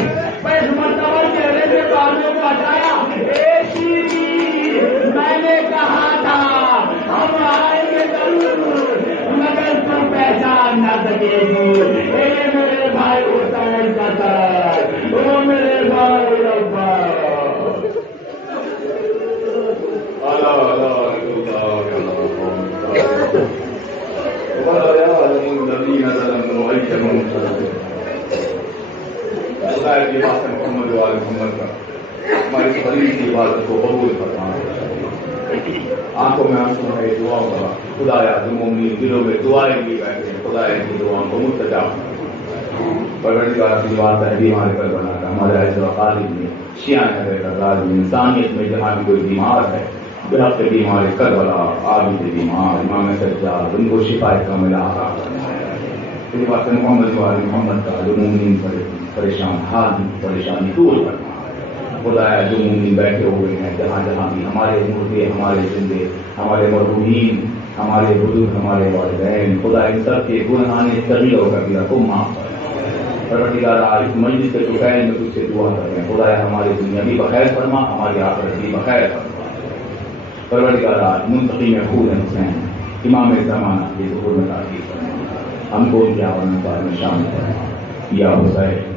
اس مرتبہ چہرے سے بالوں کو ہٹایا، اے شیری میں نے کہا تھا ہم آئیں گے ضرور۔ میرے بھائی حسین کا سر، او میرے بھائی ابا محمد والے محمد کا ہماری خلیل کی عبادت کو قبول فرما، آنکھوں میں آنسو ہے دعا کا خدایا جو مومنین دلوں میں دعائیں بھی بیٹھے ہیں، خدایا کی دعاؤں کو مستجاب پروردگار کی بات ہے بیمار کر بنا کر ہمارے عز و غالب نے شیعہ ہے کردار میں انسانیت میں جہاں بھی کوئی بیمار ہے بہت سے بیمار کربلا آبی سے بیمار امام سجاد ان کو شفا کاملہ عطا فرمائے۔ پھر بات ہے محمد والے محمد کا جو مومنین پریشان حال پریشانی دور کرنا، خدایا جو مومنین بیٹھے ہوئے ہیں جہاں جہاں بھی ہمارے مردے ہمارے زندے ہمارے مرحومین ہمارے بزرگ ہمارے والدین، خدا ان سب کے گناہان صغیر و کبیرہ کو معاف کرنا۔ پروردگار آج مجلس کے ٹکائے میں تجھ سے دعا کر رہے ہیں، خدایا ہماری دنیا بھی بخیر فرما ہماری آخرت بھی بخیر فرما۔ پروردگار آج منتقم خون حسین امام زمانہ کی ظہور میں تعریف فرما، ہم کو ان کے آمن میں شامل کرنا یا حسین